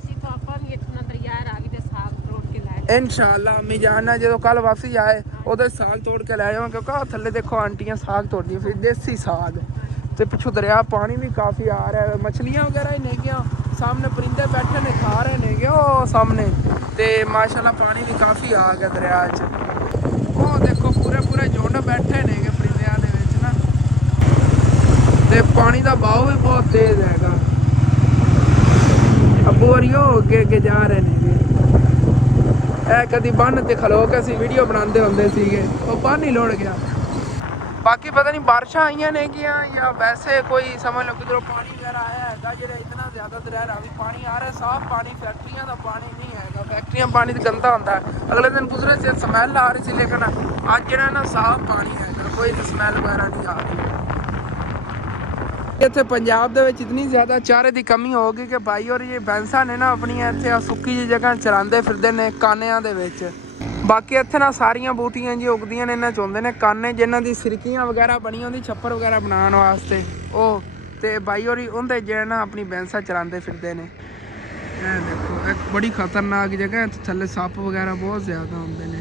इंशाअल्लाह अम्मी जाना जो कल वापसी आए उधर साग तोड़ के लाए क्योंकि थल्ले देखो आंटियां साग तोड़ती फिर देसी साग ते पिछू दरिया पानी भी काफ़ी आ रहा है, मछलियां वगैरह ही नहीं गया, सामने परिंदे बैठे ने खा रहे ने गए वो सामने ते माशाल्लाह पानी भी काफ़ी आ गया दरिया च। वो देखो पूरे झुंड बैठे ने परिंदियां दे विच ना, ते पानी का बहाव भी बहुत तेज हैगा। अबू होरियो अगे जा रहे ने कभी बन ते खलो के असी वीडियो बनाते होंगे सीगे, वो बन ही लुढ़ गया। बाकी पता नहीं बारिशां आईयां ने या वैसे कोई समझ लो किधरों पानी वगैरह आया है जो इतना ज़्यादा दरिया रावी पानी आ रहा है, साफ पानी, फैक्ट्रियां का पानी नहीं है, फैक्ट्रियां पानी तो गंदा होता है। अगले दिन गुजरे से स्मैल आ रही थी, लेकिन अज जो ना साफ पानी है, कोई स्मैल वगैरह नहीं आ रही। इतने पंजाब दे विच इतनी ज़्यादा चारे की कमी होगी कि भाई और ये भैंसा ने ना अपनी इतने सुक्की जी जगह चराते फिरते हैं कानियां दे विच। बाकी इतने ना सारियां बूटियां जी उगदियां ने, इन्हां च होंदे ने काने जिन्हां दी सिरकियां वगैरह बनी होंदी छप्पर वगैरह बनाने वास्ते वो, ते भाई होरी उंदे जे ना अपनी भैंसा चराते फिरते हैं। देखो एक बड़ी खतरनाक जगह है, थल्ले सप वगैरह बहुत ज़्यादा होंदे ने।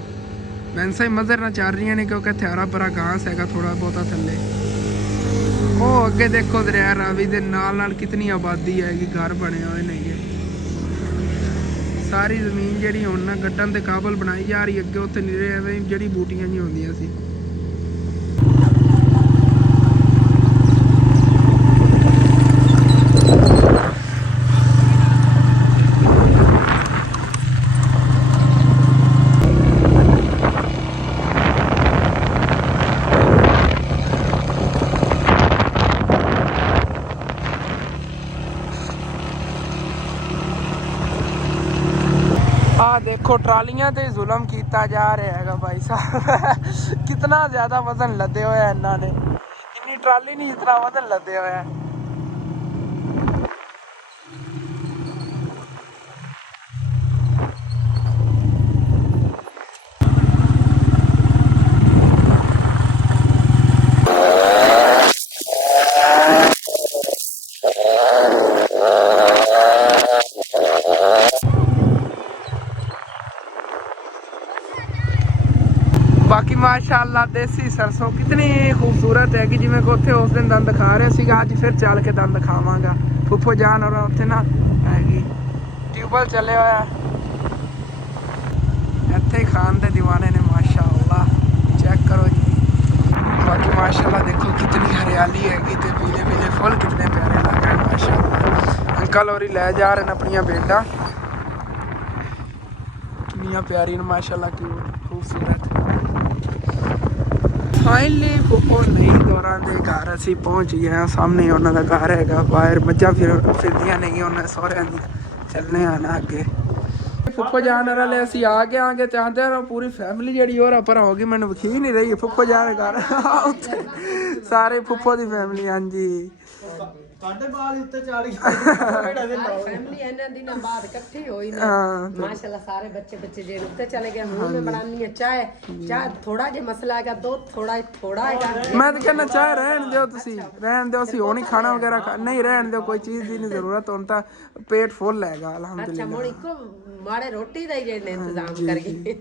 भैंसा ही मज़र ना चल रही ने क्योंकि इत्थे हरा भरा घास हैगा थोड़ा बहुता थल्ले। वो अगे देखो दरिया रावी दे नाल कितनी आबादी हैगी, घर बने हुए ने, सारी जमीन जी हुण ना गड्ढण के काबल बनाई जा रही, अगे उत्थे निरे एवें जड़ी बूटियां जी होंदियां सी। देखो ट्रालियां ते जुल्म किया जा रहा है भाई साहब कितना ज़्यादा वजन लदे हुए हैं इन्होंने, इन्नी ट्राली नहीं जितना वजन लदे हुए हैं। बाकी माशाअल्लाह देसी सरसों कितनी खूबसूरत है कि जिमें को उत्थे उस दिन दंद खा रहे सीगा, अज फिर चल के दंद खावांगा। फुफो जान और उत्थे ना हैगी ट्यूबवेल चले हुआ इत्थे खान दे दीवाने ने माशाअल्लाह, चेक करो जी। बाकी माशाअल्लाह देखो कितनी हरियाली हैगी ते पीले पीले फुल कितने प्यारे लग रहे हैं माशाअल्लाह। अंकल और ले जा रहे हैं अपनियां बेटा, कितनी प्यारी माशाअल्लाह की ਖੂਬਸੂਰਤ। ਫਾਈਨਲੀ ਫੁੱਫੋ ਨਹੀਂ ਦੌਰਾਂ ਦੇ ਘਰ ਅਸੀਂ ਪਹੁੰਚ ਗਏ ਹਾਂ। ਸਾਹਮਣੇ ਉਹਨਾਂ ਦਾ ਘਰ ਹੈਗਾ, ਬਾਹਰ ਮੱਝਾਂ ਫਿਰਦੀਆਂ ਨਹੀਂ ਉਹਨਾਂ ਸਹੁਰਿਆਂ ਦੀ। ਚੱਲਨੇ ਆ ਨਾ ਅੱਗੇ। ਫੁੱਫੋ ਜਾਣ ਵਾਲੇ ਅਸੀਂ ਆ ਗਏ ਚਾਹੁੰਦੇ ਹਾਂ ਪੂਰੀ ਫੈਮਿਲੀ ਜਿਹੜੀ ਹੋਰ ਪਰ ਹੋ ਗਈ, ਮੈਨੂੰ ਵਿਖੀ ਨਹੀਂ ਰਹੀ ਫੁੱਫੋ ਜਾਣ ਘਰ ਉੱਥੇ ਸਾਰੇ ਫੁੱਫੋ ਦੀ ਫੈਮਿਲੀ। ਹਾਂਜੀ ਸਾਡੇ ਬਾਲ ਉੱਤੇ 40 फैमिली ਇਹਨਾਂ ਦਿਨਾਂ ਬਾਅਦ ਇਕੱਠੀ ਹੋਈ ਨਾ ਮਾਸ਼ਾਅੱਲਾ। ਸਾਰੇ ਬੱਚੇ ਜਿਹੜੇ ਉੱਤੇ ਚਲੇ ਗਏ। ਹੁਣ ਮੈਂ ਬਣਾਉਣੀ ਹੈ ਚਾਹ ਥੋੜਾ ਜਿਹਾ ਮਸਲਾ ਹੈਗਾ, ਦੁੱਧ ਥੋੜਾ ਹੈਗਾ। ਮੈਂ ਤਾਂ ਕਹਿੰਦਾ ਚਾਹ ਰਹਿਣ ਦਿਓ, ਤੁਸੀਂ ਰਹਿਣ ਦਿਓ, ਅਸੀਂ ਉਹ ਨਹੀਂ ਖਾਣਾ ਵਗੈਰਾ ਨਹੀਂ ਰਹਿਣ ਦਿਓ, ਕੋਈ ਚੀਜ਼ ਦੀ ਨਹੀਂ ਜ਼ਰੂਰਤ। ਹੁਣ ਤਾਂ ਪੇਟ ਫੁੱਲ ਹੈਗਾ ਅਲਹਮਦੁਲਿਲਾ। ਹੁਣ ਇੱਕੋ ਮਾੜੇ ਰੋਟੀ ਦਾ ਹੀ ਜਿਹੜੇ ਇੰਤਜ਼ਾਮ ਕਰ ਗਏ।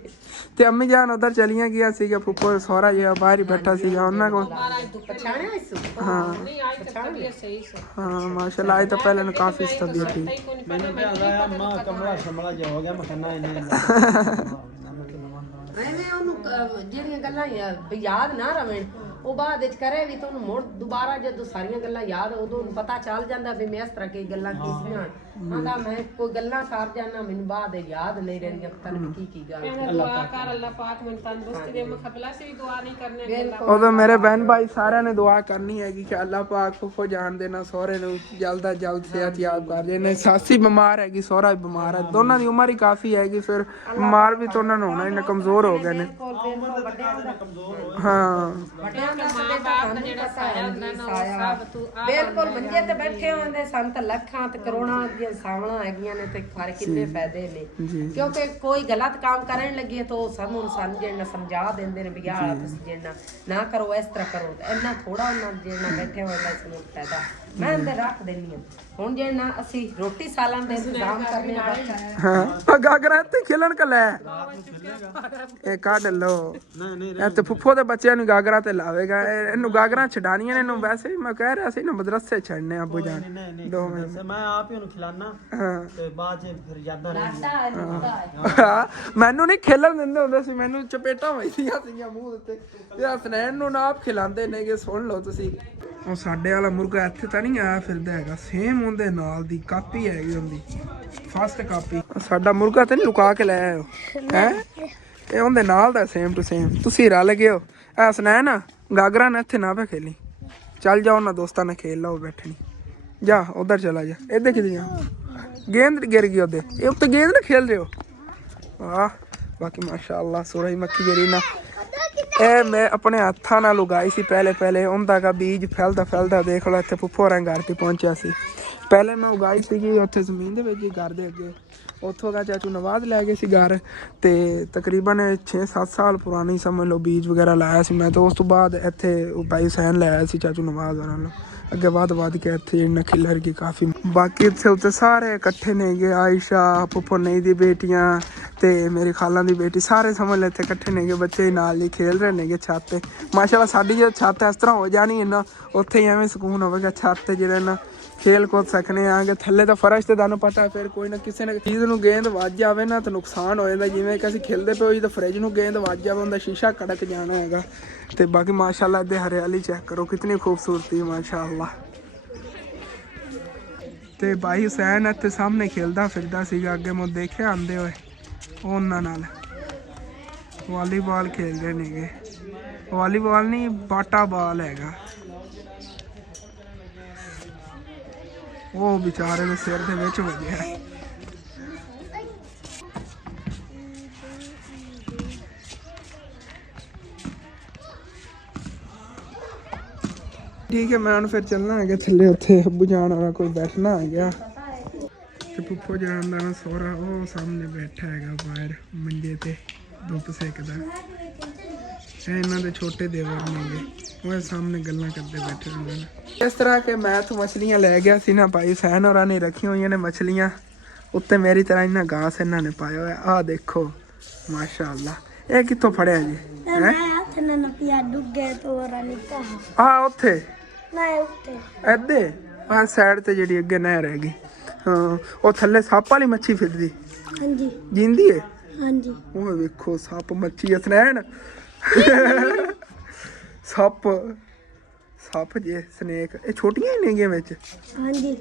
ਤੇ ਅੰਮੀ ਜਾਨ ਉਧਰ ਚਲੀਆਂ ਗਿਆ ਸੀਗਾ, ਫੁੱਫੋ ਸਹੁਰਾ ਜਿਹਾ ਬਾਹਰ ਹੀ ਬੈਠਾ ਸੀਗਾ ਉਹਨਾਂ ਕੋਲ। ਪਛਾਣਿਆ ਇਸ ਹਾਂ ਨਹੀਂ ਆਈ ਤਾਂ ਤਬੀਅਤ ਸਹੀ ਸੀ। हाँ माशाल्लाह आज तो पहले ने काफी तबीयत थी। ਮੈਨੂੰ ਤੇ ਆਂਦਾ ਆ ਮਾਂ ਕਮਰਾ ਸ਼ਮਲਾ ਜਿਹਾ ਹੋ ਗਿਆ, ਮੈਂ ਕਹਿੰਦਾ ਇਹਨੇ ਐਵੇਂ ਉਹਨੂੰ ਜਿਹੜੀਆਂ ਗੱਲਾਂ ਯਾਦ ਨਾ ਰਵਣ, ਉਹ ਬਾਅਦ ਵਿੱਚ ਕਰੇ ਵੀ ਤੁਹਾਨੂੰ ਮੁੜ ਦੁਬਾਰਾ ਜਦੋਂ ਸਾਰੀਆਂ ਗੱਲਾਂ ਯਾਦ ਉਦੋਂ ਪਤਾ ਚੱਲ ਜਾਂਦਾ ਵੀ ਮੈਂ ਇਸ ਤਰ੍ਹਾਂ ਕੀ ਗੱਲਾਂ ਕੀਤੀਆਂ। ਆਂਦਾ ਮੈਂ ਕੋਈ ਗੱਲਾਂ ਕਰ ਜਾਣਾ, ਮੈਨੂੰ ਬਾਅਦ ਯਾਦ ਨਹੀਂ ਰਹਿੰਦੀਆਂ ਪਤਾ ਨਹੀਂ ਕੀ ਗੱਲ। ਦੁਆ ਕਰ ਅੱਲਾਹ ਪਾਕ ਮੈਨੂੰ ਤੰਦਰੁਸਤੀ ਦੇ, ਮੁਖਬਲਾ ਸੇ ਵੀ ਦੁਆ ਨਹੀਂ ਕਰਨੇ। ਉਦੋਂ ਮੇਰੇ ਬਹਿਨ ਭਾਈ ਸਾਰਿਆਂ ਨੇ ਦੁਆ ਕਰਨੀ ਹੈਗੀ ਕਿ ਅੱਲਾਹ ਪਾਕ ਫੁੱਫੋ ਜਾਣ ਦੇਣਾ, ਸਹੁਰੇ ਨੂੰ ਜਲਦ ਤੋਂ ਜਲਦ ਸਿਹਤਯਾਬ ਕਰ ਦੇਣਾ। ਸਾਸੀ ਬਿਮਾਰ ਹੈਗੀ, ਸਹੁਰਾ ਵੀ ਬਿਮਾਰ ਹੈ, ਦੋਨਾਂ ਦੀ ਉਮਰ ਹੀ ਕਾਫੀ ਹੈਗੀ, ਫਿਰ ਬਿਮਾਰ ਵੀ ਤਾਂ ਉਹਨਾਂ ਨੂੰ ਹੋਣਾ, ਇਹਨੇ ਕਮਜ਼ੋਰ ਹੋ ਗਏ ਨੇ। ਹਾਂ ਬਿਲਕੁਲ ਮੰਜੇ ਤੇ ਬੈਠੇ ਹੁੰਦੇ ਸਨ ਤਾਂ ਲੱਖਾਂ ਤੇ ਕਰੋੜਾਂ ਦੀਆਂ ਸਾਵਣਾ ਹੈਗੀਆਂ ਨੇ ਤੇ ਫਰ ਕਿੰਨੇ ਫਾਇਦੇ ਨੇ। ਕਿਉਂਕਿ ਕੋਈ ਗਲਤ ਕੰਮ ਕਰਨ ਲੱਗੇ ਤਾਂ ਉਹ ਸਾਨੂੰ ਜਿਹੜਾ ਸਮਝਾ ਦਿੰਦੇ ਨੇ ਵੀ ਆਹ ਤੁਸੀਂ ਜਿਹੜਾ ਨਾ ਕਰੋ, ਇਸ ਤਰ੍ਹਾਂ ਕਰੋ। ਇੰਨਾ ਥੋੜਾ ਉਹਨਾਂ ਜਿਹੜਾ ਬੈਠੇ ਹੋਏ ਦਾ ਸਾਨੂੰ ਫਾਇਦਾ ਮੈਂ ਅੰਦਰ ਰੱਖ ਦਿੰਦੀ ਹਾਂ। ਹੁਣ ਜਿਹੜਾ ਅਸੀਂ ਰੋਟੀ ਸਾਲਾਂ ਦੇ ਇੰਤਜ਼ਾਮ ਕਰਨੇ ਆ ਹਾਂ ਗਾਗਰਾ ਤੇ ਖੇਲਣ ਕ ਲੈ ਇਹ ਕੱਢ ਲੋ। ਇਹ ਤੇ ਫੁੱਫੋ ਦੇ ਬੱਚਿਆਂ ਨੂੰ ਗਾਗਰਾ ਤੇ ਲਾਵੇਗਾ, ਇਹਨੂੰ ਗਾਗਰਾ ਛਡਾਣੀਆਂ ਨੇ। ਇਹਨੂੰ ਵੈਸੇ ਮੈਂ ਕਹਿ ਰਿਹਾ ਸੀ ਨਾ ਮਦਰਸੇ ਛੱਡਨੇ ਆਬੂ ਜਾਨ 2 ਮਿੰਟ ਮੈਂ ਆਪ ਹੀ ਉਹਨੂੰ ਖਿਲਾਣਾ ਤੇ ਬਾਅਦ ਚ ਫਿਰ ਯਾਦਾਂ ਹਾਂ ਮੈਨੂੰ ਨਹੀਂ ਖੇਲਣ ਦਿੰਦੇ ਹੁੰਦੇ ਸੀ, ਮੈਨੂੰ ਚਪੇਟਾਂ ਵੱਜਦੀਆਂ ਸੀਗੀਆਂ ਮੂੰਹ ਉੱਤੇ। ਤੇ ਹਸਨੈਨ ਨੂੰ ਨਾ ਆਪ ਖਿਲਾਉਂਦੇ ਨੇਗੇ। ਸੁਣ ਲਓ ਤੁਸੀਂ, ਉਹ ਸਾਡੇ ਵਾਲਾ ਮੁਰਗਾ ਇੱਥੇ ਤਾਂ ਨਹੀਂ ਆਇਆ ਫਿਰਦਾ ਹੈਗਾ, ਸੇਮ ਉਹਦੇ ਨਾਲ ਦੀ ਕਾਪੀ ਹੈਗੀ ਉਹਦੀ, ਫਸਟ ਕਾਪੀ। ਸਾਡਾ ਮੁਰਗਾ ਤੇ ਨਹੀਂ ਲੁਕਾ ਕੇ ਲੈ ਆਇਓ ਹੈ, ਇਹ ਉਹਦੇ ਨਾਲ ਦਾ ਸੇਮ ਟੂ ਸੇਮ। ਤੁਸੀਂ ਰਲ ਗਏ ਹੋ। ਹਸਨੈਨ ਗਾਗਰਾ ਨੇ ਇੱਥੇ ਨਾ ਪੇ ਖੇਲੀ, ਚੱਲ ਜਾ ਉਹਨਾਂ ਦੋਸਤਾਂ ਨੇ ਖੇਲ ਲਾ, ਉਹ ਬੈਠਣੀ ਜਾ ਉਧਰ ਚਲਾ ਜਾ। ਇੱਧਰ ਕਿਤੇ ਜਾ, ਗੇਂਦ ਗਿਰ ਗਈ ਉਹਦੇ, ਇਹ ਉੱਤੇ ਗੇਂਦ ਨਾ ਖੇਲ ਰਹੇ ਹੋ। ਵਾਹ ਬਾਕੀ ਮਾਸ਼ਾਅੱਲਾ ਸੂਰਜ ਮੱਖੀ ਜਿਹੜੀ ਨਾ ਇਹ ਮੈਂ ਆਪਣੇ ਹੱਥਾਂ ਨਾਲ ਉਗਾਈ ਸੀ ਪਹਿਲੇ ਉਹਦਾ ਦਾ ਬੀਜ ਫੈਲਦਾ ਦੇਖ ਲਓ। ਇੱਥੇ ਫੁੱਫੋ ਹੋਰਾਂ ਘਰ ਤੇ ਪਹੁੰਚਿਆ ਸੀ, ਪਹਿਲੇ ਮੈਂ ਉਗਾਈ ਸੀਗੀ ਉੱਥੇ ਜ਼ਮੀਨ ਦੇ ਵਿੱਚ ਹੀ ਘਰ ਦੇ ਅੱਗੇ। ਉੱਥੋਂ ਦਾ ਚਾਚੂ ਨਵਾਜ਼ ਲੈ ਗਏ ਸੀ ਘਰ, ਤੇ ਤਕਰੀਬਨ 6-7 ਸਾਲ ਪੁਰਾਣੀ ਸਮਝ ਲਓ ਬੀਜ ਵਗੈਰਾ ਲਾਇਆ ਸੀ ਮੈਂ। ਤਾਂ ਉਸ ਤੋਂ ਬਾਅਦ ਇੱਥੇ ਭਾਈ ਹੁਸੈਨ ਲੈ ਆਇਆ ਸੀ ਚਾਚੂ ਨਵਾਜ਼ ਹੋਰਾਂ ਨੂੰ। ਅੱਗੇ ਵੱਧ ਕੇ ਇੱਥੇ ਇੰਨਾ ਖਿਲਰ ਗਈ ਕਾਫੀ। ਬਾਕੀ ਇੱਥੇ ਉੱਤੇ ਸਾਰੇ ਇਕੱਠੇ ਨੇਗੇ, ਆਇਸ਼ਾ ਫੁੱਫੋ ਨਹੀਂ ਦੀ ਬੇਟੀਆਂ ਤੇ ਮੇਰੀ ਖਾਲਾਂ ਦੀ ਬੇਟੀ, ਸਾਰੇ ਸਮਝ ਲੈ ਇੱਥੇ ਇਕੱਠੇ ਨੇਗੇ। ਬੱਚੇ ਨਾਲ ਹੀ ਖੇਲ ਰਹੇ ਨੇਗੇ ਛੱਤ ਤੇ। ਮਾਸ਼ਾਅੱਲਾ ਸਾਡੀ ਜੇ ਛੱਤ ਇਸ ਤਰ੍ਹਾਂ ਹੋ ਜਾਣੀ ਨਾ, ਉੱਥੇ ਹੀ ਐਵੇਂ ਸਕੂਨ ਹੋਵੇਗਾ ਛੱਤ ਤੇ ਜਿਹੜੇ ਨਾ ਖੇਲ ਕੂਦ ਸਕਨੇ ਆਂਗੇ। ਥੱਲੇ ਤਾਂ ਫਰਸ਼ ਤੇ ਤੁਹਾਨੂੰ ਪਤਾ ਫਿਰ ਕੋਈ ਨਾ ਕਿਸੇ ਨੇ ਚੀਜ਼ ਨੂੰ ਗੇਂਦ ਵੱਜ ਜਾਵੇ ਨਾ ਤਾਂ ਨੁਕਸਾਨ ਹੋ ਜਾਂਦਾ। ਜਿਵੇਂ ਕਿ ਅਸੀਂ ਖੇਲਦੇ ਪਏ ਹੋਈ ਤਾਂ ਫਰਿੱਜ ਨੂੰ ਗੇਂਦ ਵੱਜ ਜਾਵੇ, ਉਹਦਾ ਸ਼ੀਸ਼ਾ ਕੜਕ ਜਾਣਾ ਹੈਗਾ। ਤੇ ਬਾਕੀ ਮਾਸ਼ਾਅੱਲਾ ਇੱਥੇ ਹਰਿਆਲੀ ਚੈੱਕ ਕਰੋ ਕਿਤਨੀ ਖੂਬਸੂਰਤੀ ਮਾਸ਼ਾਅੱਲਾ। ਤੇ ਭਾਈ ਹੁਸੈਨ ਇੱਥੇ ਸਾਹਮਣੇ ਖੇਲਦਾ ਫਿਰਦਾ ਸੀਗਾ, ਅੱਗੇ ਮੈਂ ਦੇਖਿਆ ਆਂਦੇ ਹੋਏ ਉਹਨਾਂ ਨਾਲ ਵਾਲੀਬਾਲ ਖੇਲਦੇ ਨੇਗੇ। ਵਾਲੀਬਾਲ ਨਹੀਂ ਬਾਟਾ ਬਾਲ ਹੈਗਾ। ਉਹ ਵਿਚਾਰੇ ਦੇ ਸਿਰ ਦੇ ਵਿੱਚ ਵੱਜਿਆ। ठीक है मैं फिर चलना है थले उत्थे अब्बू जान वाला कोई बैठना है गया ते फुफ्फो जान दा ना सोहरा वो सामने बैठा है बाहर मंजे ते धुप सेकदा। इन्हां दे छोटे देवर नेगे वो सामने गल्लां करदे बैठे हुंदे ने। इस तरह के मैं तो मछलियां ले गया सी ना भाई हुसैन होरां ने रखी हुई ने मछलियां उत्ते मेरी तरह इन्ना घास इन्हां ने पाया होया। आ देखो माशाअल्लाह ये कित्थों फड़िया जी हैं? हाँ उत्थे ऐदे आ साइड ते जेडी अगे नहर हैगी। हाँ ओ थल्ले सप वाली मच्छी फिरदी जींदी है। ओ देखो सप मच्छी हसनैन सप जे स्नेक ये छोटियां ही नेगियां विच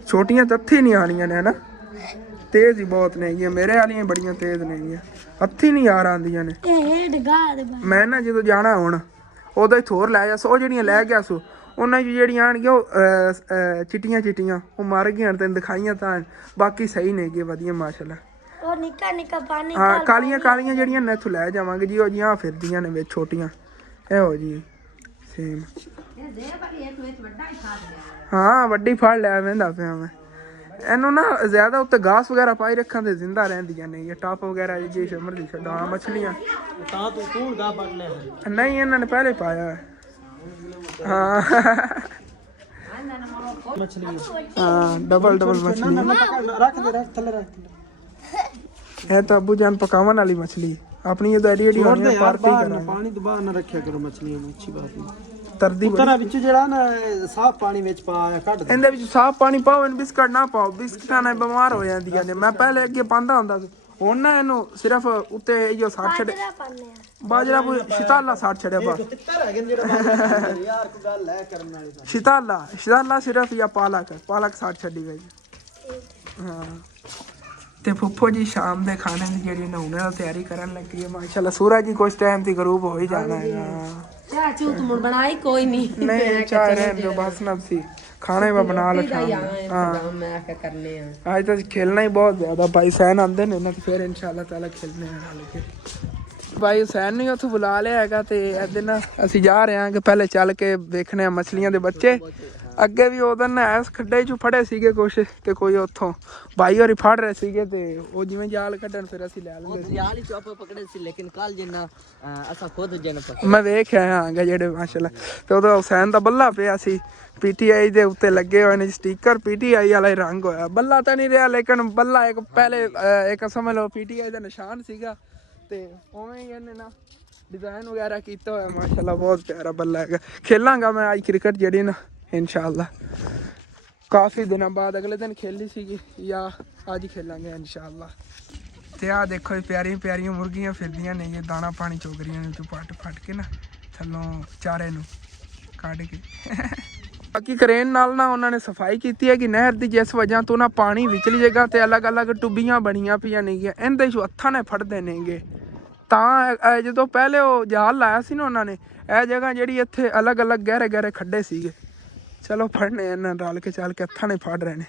छोटियां तत्थे नहीं आनियां ने है ना। ਤੇਜ਼ ਹੀ ਬਹੁਤ ਨੇਗੀਆਂ, ਮੇਰੇ ਵਾਲੀਆਂ ਬੜੀਆਂ ਤੇਜ਼ ਨੇਗੀਆਂ, ਹੱਥੀ ਨਹੀਂ ਯਾਰ ਆਉਂਦੀਆਂ ਨੇ। ਮੈਂ ਨਾ ਜਦੋਂ ਜਾਣਾ ਹੁਣ ਉਦੋਂ ਹੀ ਥੋਰ ਲੈ ਜਾ ਸੋ, ਜਿਹੜੀਆਂ ਲੈ ਗਿਆ ਸੋ ਉਹਨਾਂ 'ਚ ਜਿਹੜੀਆਂ ਆਣਗੀਆਂ ਉਹ ਚਿੱਟੀਆਂ ਚਿੱਟੀਆਂ ਉਹ ਮਰ ਗਈਆਂ, ਤੈਨੂੰ ਦਿਖਾਈਆਂ ਤਾਂ, ਬਾਕੀ ਸਹੀ ਨੇਗੇ ਵਧੀਆ ਮਾਸ਼ਾਅੱਲਾ। ਹਾਂ ਕਾਲੀਆਂ ਕਾਲੀਆਂ ਜਿਹੜੀਆਂ ਨੇ ਇੱਥੋਂ ਲੈ ਜਾਵਾਂਗੇ ਜੀ, ਉਹ ਜੀਆਂ ਫਿਰਦੀਆਂ ਨੇ ਵਿੱਚ ਛੋਟੀਆਂ ਇਹੋ ਜੀ ਸੇਮ। ਹਾਂ ਵੱਡੀ ਫੜ ਲਿਆ ਵਹਿੰਦਾ ਪਿਆ ਮੈਂ ਇਹਨੂੰ ਨਾ, ਜ਼ਿਆਦਾ ਉੱਤੇ ਘਾਸ ਵਗੈਰਾ ਪਾਈ ਰੱਖਾਂ ਤੇ ਜ਼ਿੰਦਾ ਰਹਿੰਦੀਆਂ ਨੇ, ਇਹ ਟਾਪ ਵਗੈਰਾ ਜੀ ਸ਼ਮਰ ਦੀ ਛੱਡੋ। ਹਾਂ ਮਛਲੀਆਂ ਤਾਂ ਤੂੰ ਗਾ ਪੜ ਲੈ ਨਹੀਂ ਇਹਨਾਂ ਨੇ ਪਹਿਲੇ ਪਾਇਆ ਹਾਂ ਮਛਲੀ ਹਾਂ ਡਬਲ ਮछली ਰੱਖ ਦੇ, ਰੱਖ ਥੱਲੇ ਰੱਖ। ਇਹ ਤਾਂ ਅਬੂ ਜਾਨ ਪਕਾਉਣ ਵਾਲੀ ਮछली ਆਪਣੀ, ਇਹ ਤਾਂ ਐਡੀ ਐਡੀ ਹੋਣੀ ਹੈ, ਪਾਰਟੀ ਕਰਾਂਗੇ। ਪਾਣੀ ਤੋਂ ਬਾਹਰ ਨਾ ਰੱਖਿਆ ਕਰੋ ਮਛਲੀਆਂ ਨੂੰ, ਅੱਛੀ ਬਾਤ ਨਹੀਂ। ਤਰਦੀ ਤਰਾ ਵਿੱਚ ਜਿਹੜਾ ਨਾ ਸਾਫ ਪਾਣੀ ਵਿੱਚ ਪਾ ਕੱਢ ਦੇ, ਇਹਦੇ ਵਿੱਚ ਸਾਫ ਪਾਣੀ ਪਾਓ, ਇਹਨੂੰ ਬਿਸਕਟ ਨਾ ਪਾਓ, ਬਿਸਕਟਾਂ ਨਾਲ ਬਿਮਾਰ ਹੋ ਜਾਂਦੀਆਂ ਨੇ। ਮੈਂ ਪਹਿਲੇ ਅੱਗੇ ਪਾਉਂਦਾ ਹੁੰਦਾ ਸੀ, ਹੁਣ ਨਾ ਇਹਨੂੰ ਸਿਰਫ ਉੱਤੇ ਇਹੋ ਸਾੜ ਛੱਡ, ਬਾਜਰਾ ਸ਼ਿਤਾਲਾ ਸਾੜ ਛੱਡਿਆ ਬਸ। ਯਾਰ ਕੋ ਗੱਲ ਹੈ ਕਰਨ ਵਾਲੀ ਸ਼ਿਤਾਲਾ ਸਿਰਫ ਜਾਂ ਪਾਲਕ ਸਾੜ ਛੱਡੀ ਗਈ। ਹਾਂ ਤੇ ਫੁੱਫੋ ਜੀ ਸ਼ਾਮ ਦੇ ਖਾਣੇ ਦੀ ਜਿਹੜੀ ਨਹਾਉਣੇ ਦੀ ਤਿਆਰੀ ਕਰਨ ਲੱਗੀ ਹੈ ਮਾਸ਼ਾਅੱਲਾ। ਸੂਰਜ ਜੀ ਕੁਛ ਟਾਈਮ ਤੇ ਗਰੂਬ ਹੋ ਹੀ ਜਾਣਾ ਹੈ। ਚਾਹ ਚੂ ਤੁਮ ਬਣਾਈ ਕੋਈ ਨਹੀਂ ਚਾਹ ਰਹਿਣ ਦੋ ਬਸ ਨਫਸੀ ਖਾਣੇ ਵਾ ਬਣਾ लो शाम में। हाँ मैं क्या करने हैं आज तो खेलना ही बहुत ज्यादा। भाई सैन आंदे ने ना, फिर इंशाल्लाह ताला खेलने हैं हाल के। भाई सैन ने उत्थों बुला लिया हैगा ते इहदे ना ਅਸੀਂ ਜਾ ਰਹੇ ਹਾਂ ਕਿ ਪਹਿਲੇ ਚੱਲ ਕੇ ਵੇਖਣੇ ਆ ਮਛਲੀਆਂ ਦੇ ਬੱਚੇ। ਅੱਗੇ ਵੀ ਉਹਦਾਂ ਨਾ ਇਸ ਖੱਡੇ 'ਚ ਫੜੇ ਸੀਗੇ ਕੁਛ ਤੇ ਕੋਈ ਉੱਥੋਂ ਭਾਈ ਹੋਰੀ ਫੜ ਰਹੇ ਸੀਗੇ ਤੇ ਉਹ ਜਿਵੇਂ ਜਾਲ ਕੱਢਣ ਫਿਰ ਅਸੀਂ ਲੈ ਲਵਾਂਗੇ। ਜਾਲ ਹੀ ਚੋਪ ਪਕੜੇ ਸੀ ਲੇਕਿਨ ਕੱਲ ਜਿੰਨਾ ਅਸਾਂ ਖੁਦ ਜਨ ਪਕੜੇ। ਮੈਂ ਵੇਖ ਆਇਆ ਹਾਂਗਾ ਜਿਹੜੇ ਮਾਸ਼ਾਅੱਲਾ। ਤੇ ਉਹਦਾ ਹੁਸੈਨ ਦਾ ਬੱਲਾ ਪਿਆ ਸੀ ਪੀਟੀਆਈ ਦੇ ਉੱਤੇ ਲੱਗੇ ਹੋਏ ਨੇ ਸਟicker, ਪੀਟੀਆਈ ਵਾਲਾ ਹੀ ਰੰਗ ਹੋਇਆ। ਬੱਲਾ ਤਾਂ ਨਹੀਂ ਰਿਹਾ ਲੇਕਿਨ ਬੱਲਾ ਇੱਕ ਪਹਿਲੇ ਇੱਕ ਸਮਝ ਲਓ ਪੀਟੀਆਈ ਦਾ ਨਿਸ਼ਾਨ ਸੀਗਾ ਤੇ ਉਵੇਂ ਹੀ ਇਹਨੇ ਨਾ ਡਿਜ਼ਾਈਨ ਵਗੈਰਾ ਕੀਤਾ ਹੋਇਆ ਮਾਸ਼ਾਅੱਲਾ। ਬਹੁਤ ਪਿਆਰਾ ਬੱਲਾ ਹੈਗਾ। ਖੇਲਾਂਗਾ ਮੈਂ ਅੱਜ ਕ੍ਰਿਕਟ ਜਿਹੜੀ ਨਾ इंशाल्लाह, काफ़ी दिनों बाद अगले दिन खेली सी या आज खेलेंगे इंशाल्लाह। ते आ देखो प्यारियां प्यारियां मुर्गियां फिरदियां ने, ये दाना पानी चुग रही ने पट फट के ना थल्लों चारे नूं कढ के। बाकी करेन नाल ना उन्होंने सफाई की है कि नहर की जिस वजह तो ना पानी विचली जगह ते अलग अलग टुब्बियां बनिया पियां नेगियां, इहदे चों हत्थां ने फड़दे नेगे। तां जदों पहले वो जाल लाया सी ना उन्होंने, यह जगह जिहड़ी इत्थे अलग अलग गहरे गहरे खड्डे सीगे। चलो फड़ने इन्हें रल के चल के हत्थां ने फड़ रहे ने।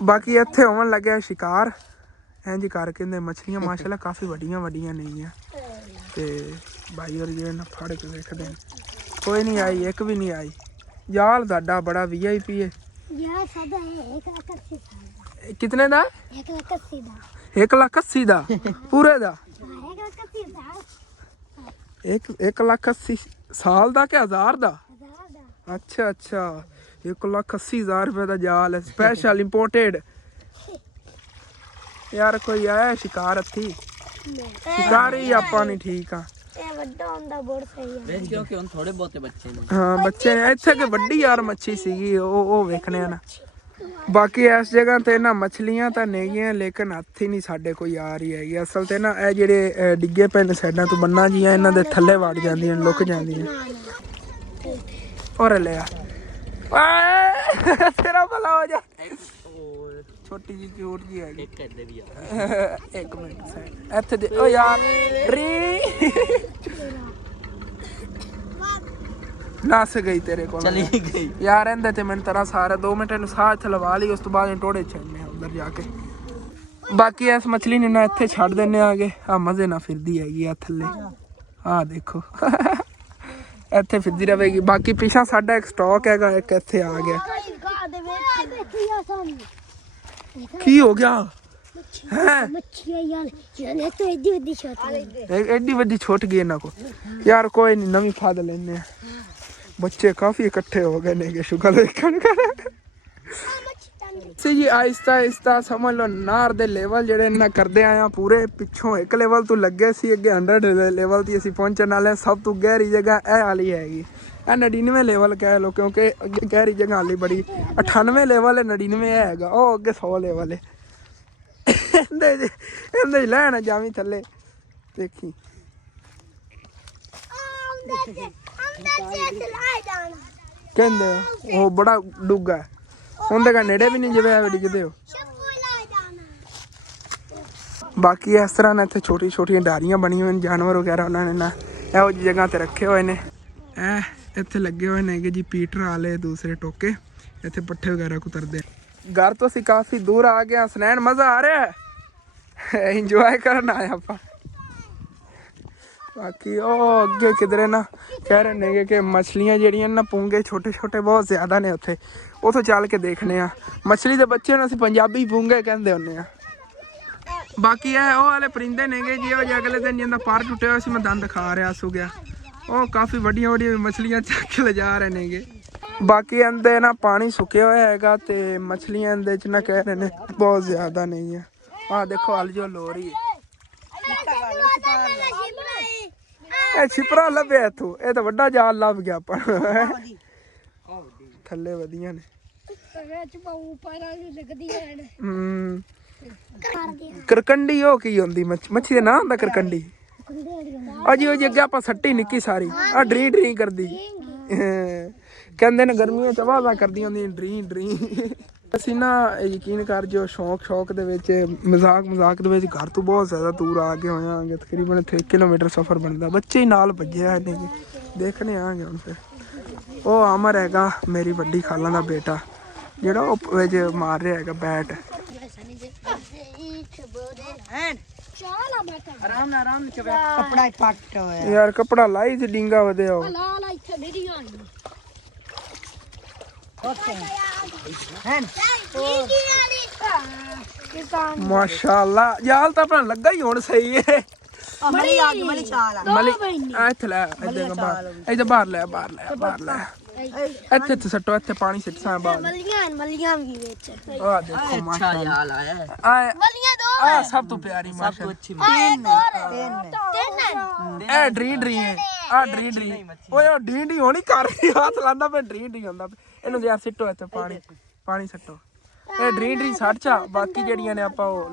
बाकी इत्थे होवन लगे शिकार इंज करके मछलियां माशाल्लाह काफ़ी वड्डियां वड्डियां नहीं है। ते भाई और जो ना फड़ के देखते हैं, कोई नहीं आई, एक भी नहीं आई। जाल साडा बड़ा VIP है। कितने दा? 1,80,000 दा पूरे दा? 1,80,000 साल दा के हजार दा? अच्छा अच्छा 1,80,000 रुपए का जाल है, स्पेशल इंपोर्टेड। यार कोई आया शिकार हथी? शिकार ही आपा नहीं ठीक आ क्योंकि उन थोड़े बहुत बच्चे ने। हाँ बच्चे ने इत्थे के वड्डी यार मच्छी सीगी ओ वेखने ना। बाकी इस जगह ते ना मछलियां तो नहीं, लेकिन हथ ही नहीं साडे कोई आ रही हैगी। असल ते ना ये जेडे डिगे पे ने साइडां तो बन्ना जियां इन्हां दे थल्ले वड़ जांदियां ने, लुक जांदियां। और ले आ तेरा भला हो जा। छोटी जी क्यूट जी है। एक मिनट इत्थे दे ओ यार री नस गई तेरे को, चली गई यार। इंदे ते मैंने तेरा सारा 2 मिनट नु साह इत्थे लवा ली, उस तो बाद टोड़े छड़ने उधर जाके। बाकी इस मछली ने ना इत्थे छड़ देने आगे। आ मजे ना फिरदी हैगी आ थल्ले, आ देखो ਇੱਥੇ ਫਿਰਦੀ ਰਹੇਗੀ। ਬਾਕੀ ਪਿਛਾ ਸਾਡਾ ਇੱਕ ਸਟਾਕ ਹੈਗਾ, ਇੱਕ ਇੱਥੇ ਆ ਗਿਆ। ਕੀ ਹੋ ਗਿਆ ਹੈ? ਐਡੀ ਵੱਡੀ ਛੁੱਟ ਗਈ ਇਹਨਾਂ ਕੋ। ਯਾਰ ਕੋਈ ਨਹੀਂ, ਨਵੀਂ ਫਾਦ ਲੈਣੇ ਆ। ਬੱਚੇ ਕਾਫੀ ਇਕੱਠੇ ਹੋ ਗਏ ਨੇ ਸ਼ੁਕਰ ਦੇਖਣ ਕਰ। ਜੀ ਆਹਿਸਤਾ ਆਹਿਸਤਾ ਸਮਝ ਲਓ ਨਾਰ ਦੇ ਲੈਵਲ ਜਿਹੜੇ ਨਾ ਕਰਦੇ ਆਇਆ ਪੂਰੇ। ਪਿੱਛੋਂ ਇੱਕ ਲੈਵਲ ਤੋਂ ਲੱਗੇ ਸੀ, ਅੱਗੇ 100 ਲੈਵਲ ਤੇ ਅਸੀਂ ਪਹੁੰਚਣ ਵਾਲੇ। ਸਭ ਤੋਂ ਗਹਿਰੀ ਜਗ੍ਹਾ ਇਹ ਵਾਲੀ ਹੈਗੀ, ਇਹ 99 ਲੈਵਲ ਕਹਿ ਲਓ, ਕਿਉਂਕਿ ਅੱਗੇ ਗਹਿਰੀ ਜਗ੍ਹਾ ਹਾਲੀ ਬੜੀ। 98 ਲੈਵਲ ਹੈ, 99 ਹੈਗਾ, ਉਹ ਅੱਗੇ 100 ਲੈਵਲ ਹੈ। ਇਹਦੇ ਲੈਣ ਜਾਵੀਂ ਥੱਲੇ ਦੇਖੀ। ਕਹਿੰਦੇ ਉਹ ਬੜਾ ਡੂੰਘਾ ਹੈ, ਉਹਦੇ ਕਾ ਨੇੜੇ ਵੀ ਨਹੀਂ ਜਿਵੇਂ ਡਿੱਗਦੇ ਹੋ। ਬਾਕੀ ਇਸ ਤਰ੍ਹਾਂ ਨਾ ਇੱਥੇ ਛੋਟੀ ਛੋਟੀਆਂ ਡਾਰੀਆਂ ਬਣੀਆਂ ਹੋਈਆਂ ਨੇ, ਜਾਨਵਰ ਵਗੈਰਾ ਉਹਨਾਂ ਨੇ ਨਾ ਇਹੋ ਜਿਹੀ ਜਗ੍ਹਾ ਤੇ ਰੱਖੇ ਹੋਏ ਨੇ। ਇੱਥੇ ਲੱਗੇ ਹੋਏ ਨੇਗੇ ਜੀ ਪੀਟਰ ਵਾਲੇ ਦੂਸਰੇ ਟੋਕੇ, ਇੱਥੇ ਪੱਠੇ ਵਗੈਰਾ ਕੁਤਰਦੇ। ਘਰ ਤੋਂ ਅਸੀਂ ਕਾਫੀ ਦੂਰ ਆ ਗਏ। ਸੁਨੈਣ ਮਜ਼ਾ ਆ ਰਿਹਾ ਹੈ, ਇੰਜੋਏ ਕਰਨ ਆਏ ਆਪਾਂ। ਬਾਕੀ ਉਹ ਅੱਗੇ ਕਿਧਰੇ ਨਾ ਕਹਿ ਰਹੇ ਨੇਗੇ ਕਿ ਮਛਲੀਆਂ ਜਿਹੜੀਆਂ ਨਾ ਪੂੰਗੇ ਛੋਟੇ ਛੋਟੇ ਬਹੁਤ ਜ਼ਿਆਦਾ ਨੇ ਉੱਥੇ, ਉੱਥੋਂ ਚੱਲ ਕੇ ਦੇਖਣੇ ਆ। ਮਛਲੀ ਦੇ ਬੱਚੇ ਨੂੰ ਅਸੀਂ ਪੰਜਾਬੀ ਪੂੰਗੇ ਕਹਿੰਦੇ ਹੁੰਦੇ ਆ। ਬਾਕੀ ਇਹ ਉਹ ਵਾਲੇ ਪਰਿੰਦੇ ਨੇਗੇ ਜੀ, ਉਹ ਅਗਲੇ ਦਿਨ ਜਿੰਦਾ ਪਰ ਟੁੱਟਿਆ ਹੋਇਆ ਸੀ, ਮੈਂ ਦੰਦ ਖਾ ਰਿਹਾ ਸੂ ਗਿਆ। ਉਹ ਕਾਫੀ ਵੱਡੀਆਂ ਵੱਡੀਆਂ ਮਛਲੀਆਂ ਚੱਕ ਕੇ ਲਿਜਾ ਰਹੇ ਨੇਗੇ। ਬਾਕੀ ਇਹਦੇ ਨਾ ਪਾਣੀ ਸੁੱਕਿਆ ਹੋਇਆ ਹੈਗਾ ਤੇ ਮਛਲੀਆਂ ਇਹਦੇ ਚ ਨਾ ਕਹਿ ਰਹੇ ਨੇ ਬਹੁਤ ਜ਼ਿਆਦਾ ਨਹੀਂ ਆ। ਆਹ ਦੇਖੋ ਹਲ ਜੋ ਲੋ ਰਹੀ ਹੈ। ਇਹ ਛਿਪਰਾ ਲੱਭਿਆ ਇੱਥੋਂ, ਇਹ ਤਾਂ ਵੱਡਾ ਜਾਲ ਲੱਭ ਗਿਆ ਆਪਾਂ ਥੱਲੇ ਵਧੀਆ ਨੇ। ਕਰਕੰਡੀ ਉਹ ਕੀ ਹੁੰਦੀ ਮੱਛੀ ਦਾ ਨਾਂ ਹੁੰਦਾ ਕਰਕੰਡੀ। ਅਜੀ ਉਹ ਅੱਗੇ ਆਪਾਂ ਸੱਟੀ ਨਿੱਕੀ ਸਾਰੀ ਆ ਡਰੀ ਡਰੀ ਕਰਦੀ ਕਹਿੰਦੇ ਨੇ ਗਰਮੀਆਂ ਚ ਆਵਾਜ਼ਾਂ ਕਰਦੀਆਂ ਹੁੰਦੀਆਂ ਡਰੀ ਡਰੀ। ਅਸੀਂ ਨਾ ਯਕੀਨ ਕਰ ਜੋ ਸ਼ੌਕ ਦੇ ਵਿੱਚ ਮਜ਼ਾਕ ਦੇ ਵਿੱਚ ਘਰ ਤੋਂ ਬਹੁਤ ਜ਼ਿਆਦਾ ਦੂਰ ਆ ਕੇ ਹੋਏ ਆਂਗੇ। ਤਕਰੀਬਨ 3 ਕਿਲੋਮੀਟਰ ਸਫ਼ਰ ਬਣਦਾ। ਬੱਚੇ ਹੀ ਨਾਲ ਭੱਜਿਆ ਨੇ ਦੇਖਣੇ ਆਂਗੇ ਹੁਣ। ਫਿਰ ਉਹ ਅਮਰ ਹੈਗਾ ਮੇਰੀ ਵੱਡੀ ਖਾਲਾਂ ਦਾ ਬੇਟਾ, ਜਿਹੜਾ ਉਹ ਵਿੱਚ ਮਾਰ ਰਿਹਾ ਹੈਗਾ ਬੈਟ। कपड़ा पट यार कपड़ा लाई थी डिंगा वदे हो माशाल्लाह। जाल तो अपना लगा ही होना सही है। मली आ गई मली चाल मली इत्थे ले इधर बाहर ले ਇੱਥੇ ਸੱਟੋ, ਇੱਥੇ ਪਾਣੀ ਸਿੱਟ ਸਾਂ ਬਾਹਰ। मलियां भी बेच ਆ ਦੇਖੋ ਮਾਸ਼ਾਅੱਲਾ ਆ ਸਭ ਤੋਂ ਪਿਆਰੀ ਮਾਸ਼ਾਅੱਲਾ। ਇਹ ਡਰੀ ਡਰੀ ਹੈ, ਆ ਡਰੀ ਡਰੀ। ਓਏ ਉਹ ਢੀਂਡੀ ਹੋਣੀ ਕਰ ਰਹੀ ਹੱਥ ਲਾਂਦਾ ਪਿਆ, ਡਰੀ ਡਰੀ ਹੁੰਦਾ। ਇਹਨੂੰ ਯਾਰ ਸਿੱਟੋ ਇੱਥੇ ਪਾਣੀ ਸੱਟੋ। ਇਹ ਡਰੀ ਡਰੀ ਸੱਟ ਚਾ। ਬਾਕੀ ਜਿਹੜੀਆਂ ਨੇ ਆਪਾਂ ਉਹ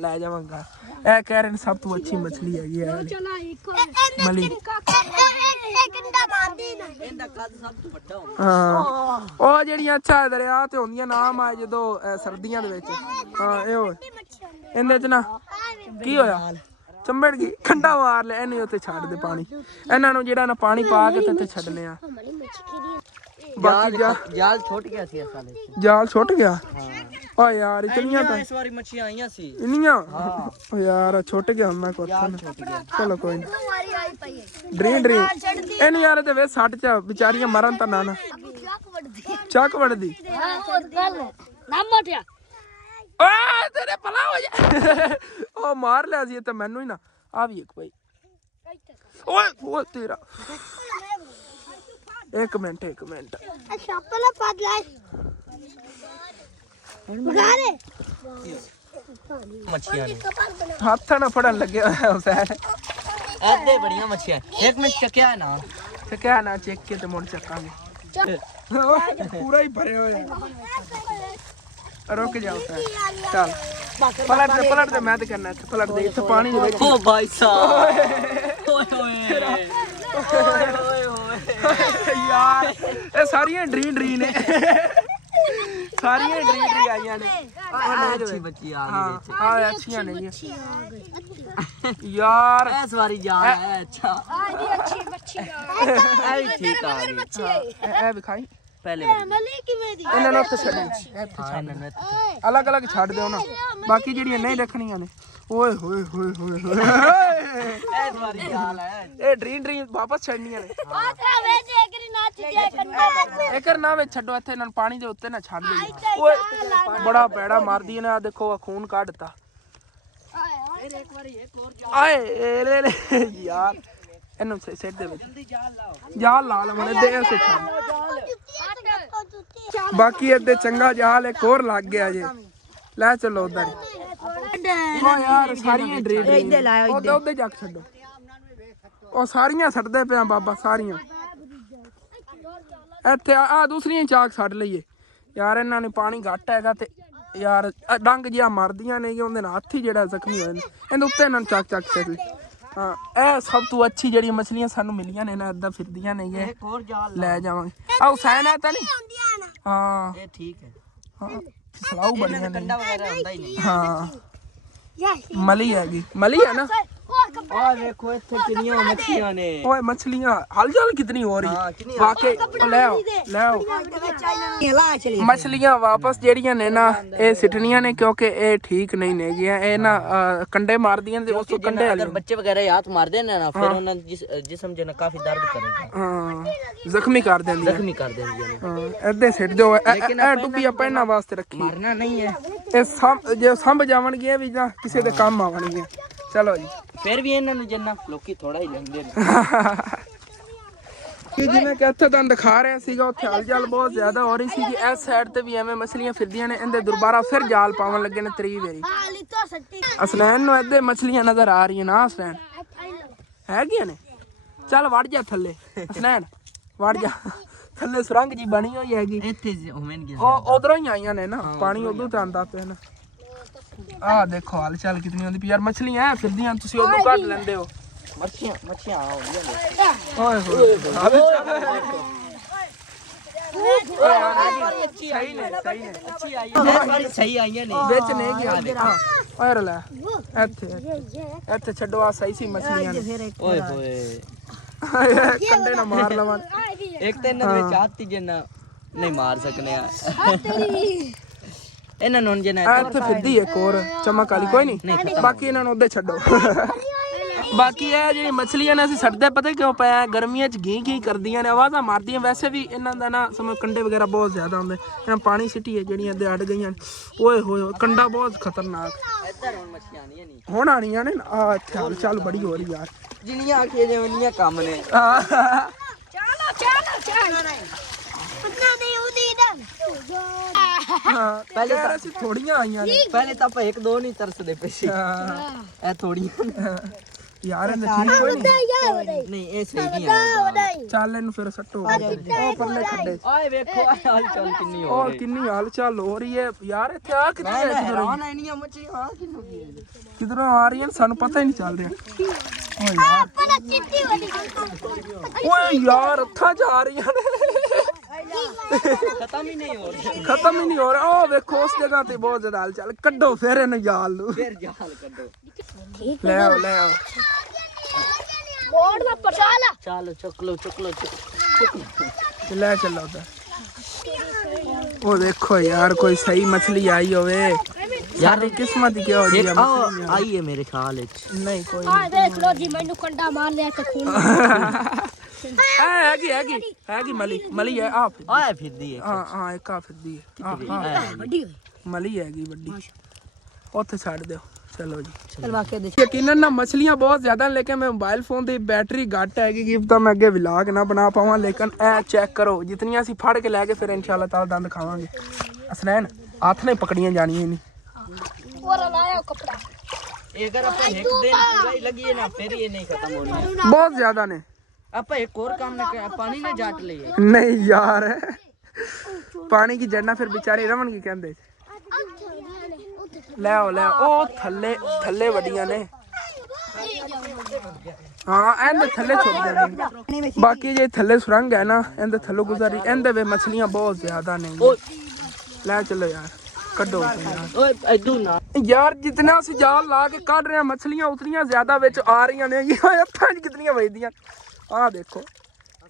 ਲੈ ਜਾਵਾਂਗਾ। ਇਹ ਕਹਿ ਰਹੇ ਨੇ ਸਭ ਤੋਂ ਅੱਛੀ ਮਛਲੀ ਹੈਗੀ ਹੈ ਮਲੀ। ਹਾਂ ਉਹ ਜਿਹੜੀਆਂ ਅੱਛਾ ਦਰਿਆ ਤੇ ਹੁੰਦੀਆਂ ਨਾਮ ਆਏ ਜਦੋਂ ਸਰਦੀਆਂ ਦੇ ਵਿੱਚ। ਹਾਂ ਇਹ ਇਹਦੇ ਚ ਨਾ ਕੀ ਹੋਇਆ, ਚੰਬੜ ਗਈ, ਖੰਡਾ ਮਾਰ ਲਿਆ। ਇਹਨੂੰ ਉੱਥੇ ਛੱਡ ਦੇ ਪਾਣੀ। ਇਹਨਾਂ ਨੂੰ ਜਿਹੜਾ ਨਾ ਪਾਣੀ ਪਾ ਕੇ ਤੇ ਉੱਥੇ ਛੱਡਨੇ ਆ। ਬਾਕੀ जाल छोट गया थी साले ਜਾਲ ਛੁੱਟ ਗਿਆ। ਓ ਯਾਰ ਇਤਨੀਆਂ ਤਾਂ इस बारी मछलियां आईया सी ਇੰਨੀਆਂ। ਓ ਯਾਰ ਛੁੱਟ ਗਿਆ ਮੈਂ ਕੋਲ। ਚਲੋ ਕੋਈ ਨਹੀਂ। ਡਰੀ ਇਹਨੂੰ ਯਾਰ ਤੇ ਵੇ ਸੱਟ ਚ ਵਿਚਾਰੀਆਂ ਮਰਨ ਤਾਂ ਨਾ ਚੱਕ ਵੜਦੀ। ਓਏ ਤੇਰੇ ਭਲਾ ਹੋ ਜਾ। ਉਹ ਮਾਰ ਲਿਆ ਸੀ ਤੇ ਮੈਨੂੰ ਹੀ ਨਾ ਆ ਵੀ ਇੱਕ ਭਾਈ। ਓਏ ਉਹ ਤੇਰਾ एक मिनट मछलियां हाथ ना फड़न लगे हुसैन। आधे बढ़िया मछलियां। एक मिनट चक्या है ना ਤੇ ਕਿਆ ਨਾ ਚੈੱਕ ਕੇ ਤੇ ਮੁੜ ਚੱਕਾਂਗੇ। ਪੂਰਾ ਹੀ ਭਰੇ ਹੋਏ। रुक जाओ चल पलट दे मैं तो करना पलट दे इत्थे पानी दे। ओ भाई साहब यार ये सारियां ड्री ने सारियां ड्री आईयां ने। अच्छी बच्ची आ गई। हां अच्छियां नहीं यार इस बारी जान है। अच्छा अच्छी बच्ची ऐ ठीक आ गई। ए दिखाई पहले ਇਹਨਾਂ ਨੂੰ ਉੱਥੇ ਅਲੱਗ ਅਲੱਗ ਛੱਡ ਦਿਓ ਨਾ। ਬਾਕੀ ਜਿਹੜੀਆਂ ਨਹੀਂ ਰੱਖਣੀਆਂ ਨੇ ਓਏ ਹੋਏ ਹੋਏ ਹੋਏ इस बारी जाल है। ਇਹ ਡਰੀ ਵਾਪਸ ਛੱਡਣੀਆਂ ਨੇ। ਇਕਰ ਨਾ ਵਿੱਚ ਛੱਡੋ, ਇੱਥੇ ਇਹਨਾਂ ਨੂੰ ਪਾਣੀ ਦੇ ਉੱਤੇ ਨਾ ਛੱਡ ਦਿਓ। ਓਏ ਬੜਾ ਪੈੜਾ ਮਾਰਦੀ ਨੇ। ਆ ਦੇਖੋ ਖੂਨ ਕੱਢਤਾ। ਆਏ ਲੈ ਯਾਰ ਇਹਨੂੰ ਸਿੱਟ ਦੇ ਵਿੱਚ ਜਾਲ ਲਾ ਲਵਣੇ ਦੇ ਐਸੇ ਛੱਡ। ਬਾਕੀ ਇੱਥੇ ਚੰਗਾ ਜਾਲ ਇੱਕ ਹੋਰ ਲੱਗ ਗਿਆ ਜੇ। ਲੈ ਚਲੋ ਉਧਰ। ਓ ਯਾਰ ਸਾਰੀਆਂ ਡਰੀ ਉਹਦੇ ਜੱਕ ਛੱਡੋ। ਉਹ ਸਾਰੀਆਂ ਛੱਡਦੇ ਪਿਆ ਬਾਬਾ ਸਾਰੀਆਂ। ਇੱਥੇ ਆ ਦੂਸਰੀਆਂ ਚਾਕ ਛੱਡ ਲਈਏ ਯਾਰ। ਇਹਨਾਂ ਨੇ ਪਾਣੀ ਘੱਟ ਹੈਗਾ ਤੇ ਯਾਰ ਡੰਗ ਜਿਹਾ ਮਰਦੀਆਂ ਨੇ ਉਹਦੇ ਨਾਲ ਹੱਥ ਹੀ ਜਿਹੜਾ ਜ਼ਖਮੀ ਹੋਏ ਨੇ। ਇਹਦੇ ਉੱਤੇ ਇਹਨਾਂ ਨੂੰ ਚੱਕ ਛੱਡ ਲਈ। ਹਾਂ ਇਹ ਸਭ ਤੋਂ ਅੱਛੀ ਜਿਹੜੀ ਮਛਲੀਆਂ ਸਾਨੂੰ ਮਿਲੀਆਂ ਨੇ ਨਾ ਏਦਾਂ ਫਿਰਦੀਆਂ ਨੇ। ਇਹ ਲੈ ਜਾਵਾਂਗੇ। ਆ ਹੁਸੈਨ ਹੈ ਤਾਂ ਨਹੀਂ? ਹਾਂ ये ठीक है। ਹਾਂ ਸਲਾਉ ਬਣੀਆਂ ਨੇ। कंडा वगैरह होता ही नहीं। ਹਾਂ ਮਲੀ ਹੈਗੀ ਮਲੀ ਹੈ ਨਾ आ देखो इतने कितनी मछलियां ने ਓਏ ਮਛਲੀਆਂ ਹਲਚਲ ਕਿਤਨੀ ਹੋ ਰਹੀ ਹੈ ਵਾਕਈ ਲੈ ਆਓ ਲੈ ਆਓ ਮਛਲੀਆਂ ਵਾਪਸ ਜਿਹੜੀਆਂ ਨੇ ਨਾ ਇਹ ਸਿੱਟਣੀਆਂ ਨੇ ਕਿਉਂਕਿ ਇਹ ਠੀਕ ਨਹੀਂ ਨੇਗੀਆਂ ਇਹ ਨਾ ਕੰਡੇ ਮਾਰਦੀਆਂ ਤੇ ਉਸ ਤੋਂ ਕੰਡੇ अगर बच्चे वगैरह हाथ मार देना ना फिर उन्हें जिस्म जो ना काफी दर्द करेगा ਹਾਂ ਜ਼ਖਮੀ ਕਰ ਦਿੰਦੀਆਂ जख्मी कर देंगे ਹਾਂ ਏਦਾਂ ਸਿੱਟ ਦਿਓ ਇਹ ਟੁੱਬੀ ਆਪਾਂ ਇਹਨਾਂ ਵਾਸਤੇ ਰੱਖੀ मारना नहीं है ਇਹ ਜੇ ਸੰਭ ਜਾਵਣਗੀਆਂ ਵੀ ਜਾਂ ਕਿਸੇ ਦੇ ਕੰਮ ਆਵਣਗੀਆਂ ਚਲੋ ਜੀ फिर भी इन्होंने जिन्ना लोकी थोड़ा ही लेंगे ਕਿ ਜਿਵੇਂ ਕਿ ਇੱਥੇ ਤੁਹਾਨੂੰ ਦਿਖਾ ਰਿਹਾ ਸੀਗਾ ਉੱਥੇ ਹਲਚਲ ਬਹੁਤ ਜ਼ਿਆਦਾ ਹੋ ਰਹੀ ਸੀ ਕਿ ਇਸ ਸਾਈਡ ਤੇ ਵੀ ਐਵੇਂ ਮਛਲੀਆਂ ਫਿਰਦੀਆਂ ਨੇ ਇਹਦੇ ਦੁਬਾਰਾ ਫਿਰ ਜਾਲ ਪਾਉਣ ਲੱਗੇ ਨੇ 3 ਵਾਰੀ ਅਸਲੈਨ ਨੂੰ ਇੱਥੇ ਮਛਲੀਆਂ ਨਜ਼ਰ ਆ ਰਹੀਆਂ ਨਾ ਅਸਲੈਨ ਹੈਗੀਆਂ ਨੇ ਚੱਲ ਵੜ ਜਾ ਥੱਲੇ ਅਸਲੈਨ ਵੜ ਜਾ ਥੱਲੇ ਸੁਰੰਗ ਜੀ ਬਣੀ ਹੋਈ ਹੈਗੀ ਇੱਥੇ ਹੋਵੇਂਗੇ ਉਹ ਉਧਰੋਂ ਹੀ ਆਈਆਂ ਨੇ ਨਾ ਪਾਣੀ ਉਦੋਂ ਤਾਂ ਆਂਦਾ ਪਿਆ ਨਾ ਆਹ ਦੇਖੋ ਹਲਚਲ ਕਿਤਨੀ ਹੁੰਦੀ ਪਈ ਯਾਰ ਮਛਲੀਆਂ ਐ ਫਿਰਦੀਆਂ ਤੁਸੀਂ ਉਦੋਂ ਕੱਢ ਲੈਂਦੇ ਹੋ मच्छियां आ गई ਓਏ ਹੋਏ ਸਹੀ ਨੇ अच्छी आई सही आई है नहीं ਵਿੱਚ ਨਹੀਂ ਗਿਆ ਓਏ ਲੈ ਇੱਥੇ ਛੱਡੋ ਆ ਸਹੀ ਸੀ ਮਛਲੀਆਂ ਨੇ ओए होए ਕੰਡੇ ਨਾ ਮਾਰ ਲਵਾਂ एक तो इन्होंने चाहती जिन्ना नहीं मार सकने ਇਹਨਾਂ ਨੂੰ ਜੇ ਨਾ ਇੱਥੇ ਫਿਰਦੀ ਇੱਕ ਹੋਰ ਚਮਕ ਵਾਲੀ ਕੋਈ ਨਹੀਂ ਬਾਕੀ ਇਹਨਾਂ ਨੂੰ ਉੱਧੇ ਛੱਡੋ ਬਾਕੀ ਇਹ ਜਿਹੜੀ ਮਛਲੀਆਂ ਨੇ ਅਸੀਂ ਛੱਡਦੇ ਪਤਾ ਕਿਉਂ ਪਿਆ ਗਰਮੀਆਂ 'ਚ ਘੀ ਕਰਦੀਆਂ ਨੇ ਆਵਾਜ਼ਾਂ ਮਾਰਦੀਆਂ ਵੈਸੇ ਵੀ ਇਹਨਾਂ ਦਾ ਨਾ ਸਮਝ ਕੰਡੇ ਵਗੈਰਾ ਬਹੁਤ ਜ਼ਿਆਦਾ ਹੁੰਦੇ ਇਹਨਾਂ ਪਾਣੀ ਸਿੱਟੀ ਹੈ ਜਿਹੜੀਆਂ ਦੇ ਅੜ ਗਈਆਂ ਓਏ ਹੋਏ ਕੰਡਾ ਬਹੁਤ ਖਤਰਨਾਕ ਇੱਧਰ ਹੁਣ ਮੱਛੀਆਂ ਆਣੀਆਂ ਨਹੀਂ ਹੁਣ ਆਣੀਆਂ ਨੇ ਆ ਇੱਥੇ ਹਲਚਲ ਬੜੀ ਹੋ ਰਹੀ ਯਾਰ ਜਿੰਨੀਆਂ ਆਖੀਆਂ ਜੇ ਉਨੀਆਂ ਕੰਮ ਨੇ ਪਹਿਲੇ ਤਾਂ ਅਸੀਂ ਥੋੜੀਆਂ ਆਈਆਂ ਨੇ ਪਹਿਲੇ ਤਾਂ ਆਪਾਂ ਇੱਕ ਦੋ ਨਹੀਂ ਤਰਸਦੇ ਪਏ ਸੀ ਇਹ ਥੋੜੀਆਂ ਯਾਰ ਇਹ ਠੀਕ ਕੋਈ ਨਹੀਂ ਨਹੀਂ ਇਹ ਸਹੀ ਨਹੀਂ ਆ ਚੱਲ ਇਹਨੂੰ ਫਿਰ ਸੱਟੋ ਉਹ ਪਰਲੇ ਖੱਡੇ ਆਏ ਵੇਖੋ ਹਾਲ ਚਾਲ ਕਿੰਨੀ ਹੋ ਉਹ ਕਿੰਨੀ ਹਾਲਚਲ ਹੋ ਰਹੀ ਹੈ ਯਾਰ ਇੱਥੇ ਆ ਕਿੱਥੇ ਹੈ ਹੈਰਾਨ ਇੰਨੀਆਂ ਮੱਛੀਆਂ ਆ ਕਿੰਨੂ ਗਈਆਂ ਕਿਧਰੋਂ ਆ ਰਹੀਆਂ ਨੇ ਸਾਨੂੰ ਪਤਾ ਹੀ ਨਹੀਂ ਚੱਲ ਰਿਹਾ ਓਏ ਯਾਰ ਉੱਥਾਂ ਜਾ ਰਹੀਆਂ ਨੇ ਖਤਮ ਹੀ ਨਹੀਂ ਹੋ ਰਿਹਾ ਖਤਮ ਹੀ ਨਹੀਂ ਹੋ ਰਿਹਾ ਉਹ ਵੇਖੋ ਉਸ ਜਗ੍ਹਾ ਤੇ ਬਹੁਤ ਜ਼ਿਆਦਾ ਹਾਲਚਲ ਕੱਢੋ ਫਿਰ ਇਹਨੂੰ ਜਾਲ ਨੂੰ ਫਿਰ ਜਾਲ ਕੱਢੋ ਲੈ ਆਓ ਚਲੋ ਚੁੱਕ ਲਓ ਤੇ ਲੈ ਚੱਲੋ ਉਧਰ ਉਹ ਦੇਖੋ ਯਾਰ ਕੋਈ ਸਹੀ ਮਛਲੀ ਆਈ ਹੋਵੇ ਯਾਰ ਕਿਸਮਤ ਹੀ ਕਿਹੋ ਜਿਹੀ ਆ ਮਛਲੀ ਆਈ ਹੈ ਮੇਰੇ ਖਿਆਲ ਵਿੱਚ ਨਹੀਂ ਕੋਈ ਦੇਖ ਲੋ ਜੀ ਮੈਨੂੰ ਕੰਡਾ ਮਾਰ ਲਿਆ ਤੇ ਖੂਨ ਹੈਗੀ ਮਲੀ ਹੈ ਆ ਆਇਆ ਫਿਰਦੀ ਹੈ ਹਾਂ ਇੱਕ ਆ ਫਿਰਦੀ ਹੈ ਵੱਡੀ ਹੋਈ ਮਲੀ ਹੈਗੀ ਵੱਡੀ ਉੱਥੇ ਛੱਡ ਦਿਓ ਚਲੋ ਜੀ ਚਲ ਵਾਕਿਆ ਦੇ ਯਕੀਨਨ ਨਾ ਮਛਲੀਆਂ ਬਹੁਤ ਜ਼ਿਆਦਾ ਨੇ ਲੇਕਿਨ ਮੈਂ ਮੋਬਾਈਲ ਫੋਨ ਦੀ ਬੈਟਰੀ ਘੱਟ ਹੈਗੀ ਕਿ ਤਾਂ ਮੈਂ ਅੱਗੇ ਵਲੌਗ ਨਾ ਬਣਾ ਪਾਵਾਂ ਲੇਕਿਨ ਇਹ ਚੈੱਕ ਕਰੋ ਜਿਤਨੀਆਂ ਅਸੀਂ ਫੜ ਕੇ ਲੈ ਕੇ ਫਿਰ ਇਨਸ਼ਾਅੱਲਾ ਤਾਲਾ ਦੰਦ ਖਾਵਾਂਗੇ ਅਸਨੈਨ ਹੱਥ ਨੇ ਪਕੜੀਆਂ ਜਾਣੀਆਂ ਨਹੀਂ ਹੋਰ ਲਾਇਆ ਕਪੜਾ ਇਹ ਅਗਰ ਆਪਾਂ ਇੱਕ ਦਿਨ ਪੂਰਾ ਹੀ ਲੱਗੀਏ ਨਾ ਫਿਰ ਇਹ ਨਹੀਂ ਖਤਮ ਹੋਣੀ ਬਹੁਤ ਜ਼ਿਆਦਾ ਨੇ ਆਪਾਂ ਇੱਕ ਹੋਰ ਕੰਮ ਨਾ ਕਰਿਆ ਪਾਣੀ ਨਾ ਜੱਟ ਲਈਏ ਨਹੀਂ ਯਾਰ ਪਾਣੀ ਕੀ ਜੜਨਾ ਫਿਰ ਵਿਚਾਰੇ ਰਵਣ ਕੀ ਕਹਿੰਦੇ ਲੈ ਆਓ ਉਹ ਥੱਲੇ ਵੱਡੀਆਂ ਨੇ ਹਾਂ ਇਹਦੇ ਥੱਲੇ ਛੁੱਪ ਜਾਂਦੇ ਬਾਕੀ ਜੇ ਥੱਲੇ ਸੁਰੰਗ ਹੈ ਨਾ ਇਹਦੇ ਥੱਲੋਂ ਗੁਜ਼ਰੀ ਇਹਦੇ ਵਿੱਚ ਮਛਲੀਆਂ ਬਹੁਤ ਜ਼ਿਆਦਾ ਨੇ ਲੈ ਚਲੋ ਯਾਰ ਕੱਢੋ ਓਏ ਐਦੂ ਨਾ ਯਾਰ ਜਿਤਨਾ ਅਸੀਂ ਜਾਲ ਲਾ ਕੇ ਕੱਢ ਰਹੇ ਹਾਂ ਮਛਲੀਆਂ ਉਤਨੀਆਂ ਜ਼ਿਆਦਾ ਵਿੱਚ ਆ ਰਹੀਆਂ ਨੇ ਅੱਖਾਂ 'ਚ ਕਿਤਨੀਆਂ ਵੱਜਦੀਆਂ ਆਹ ਦੇਖੋ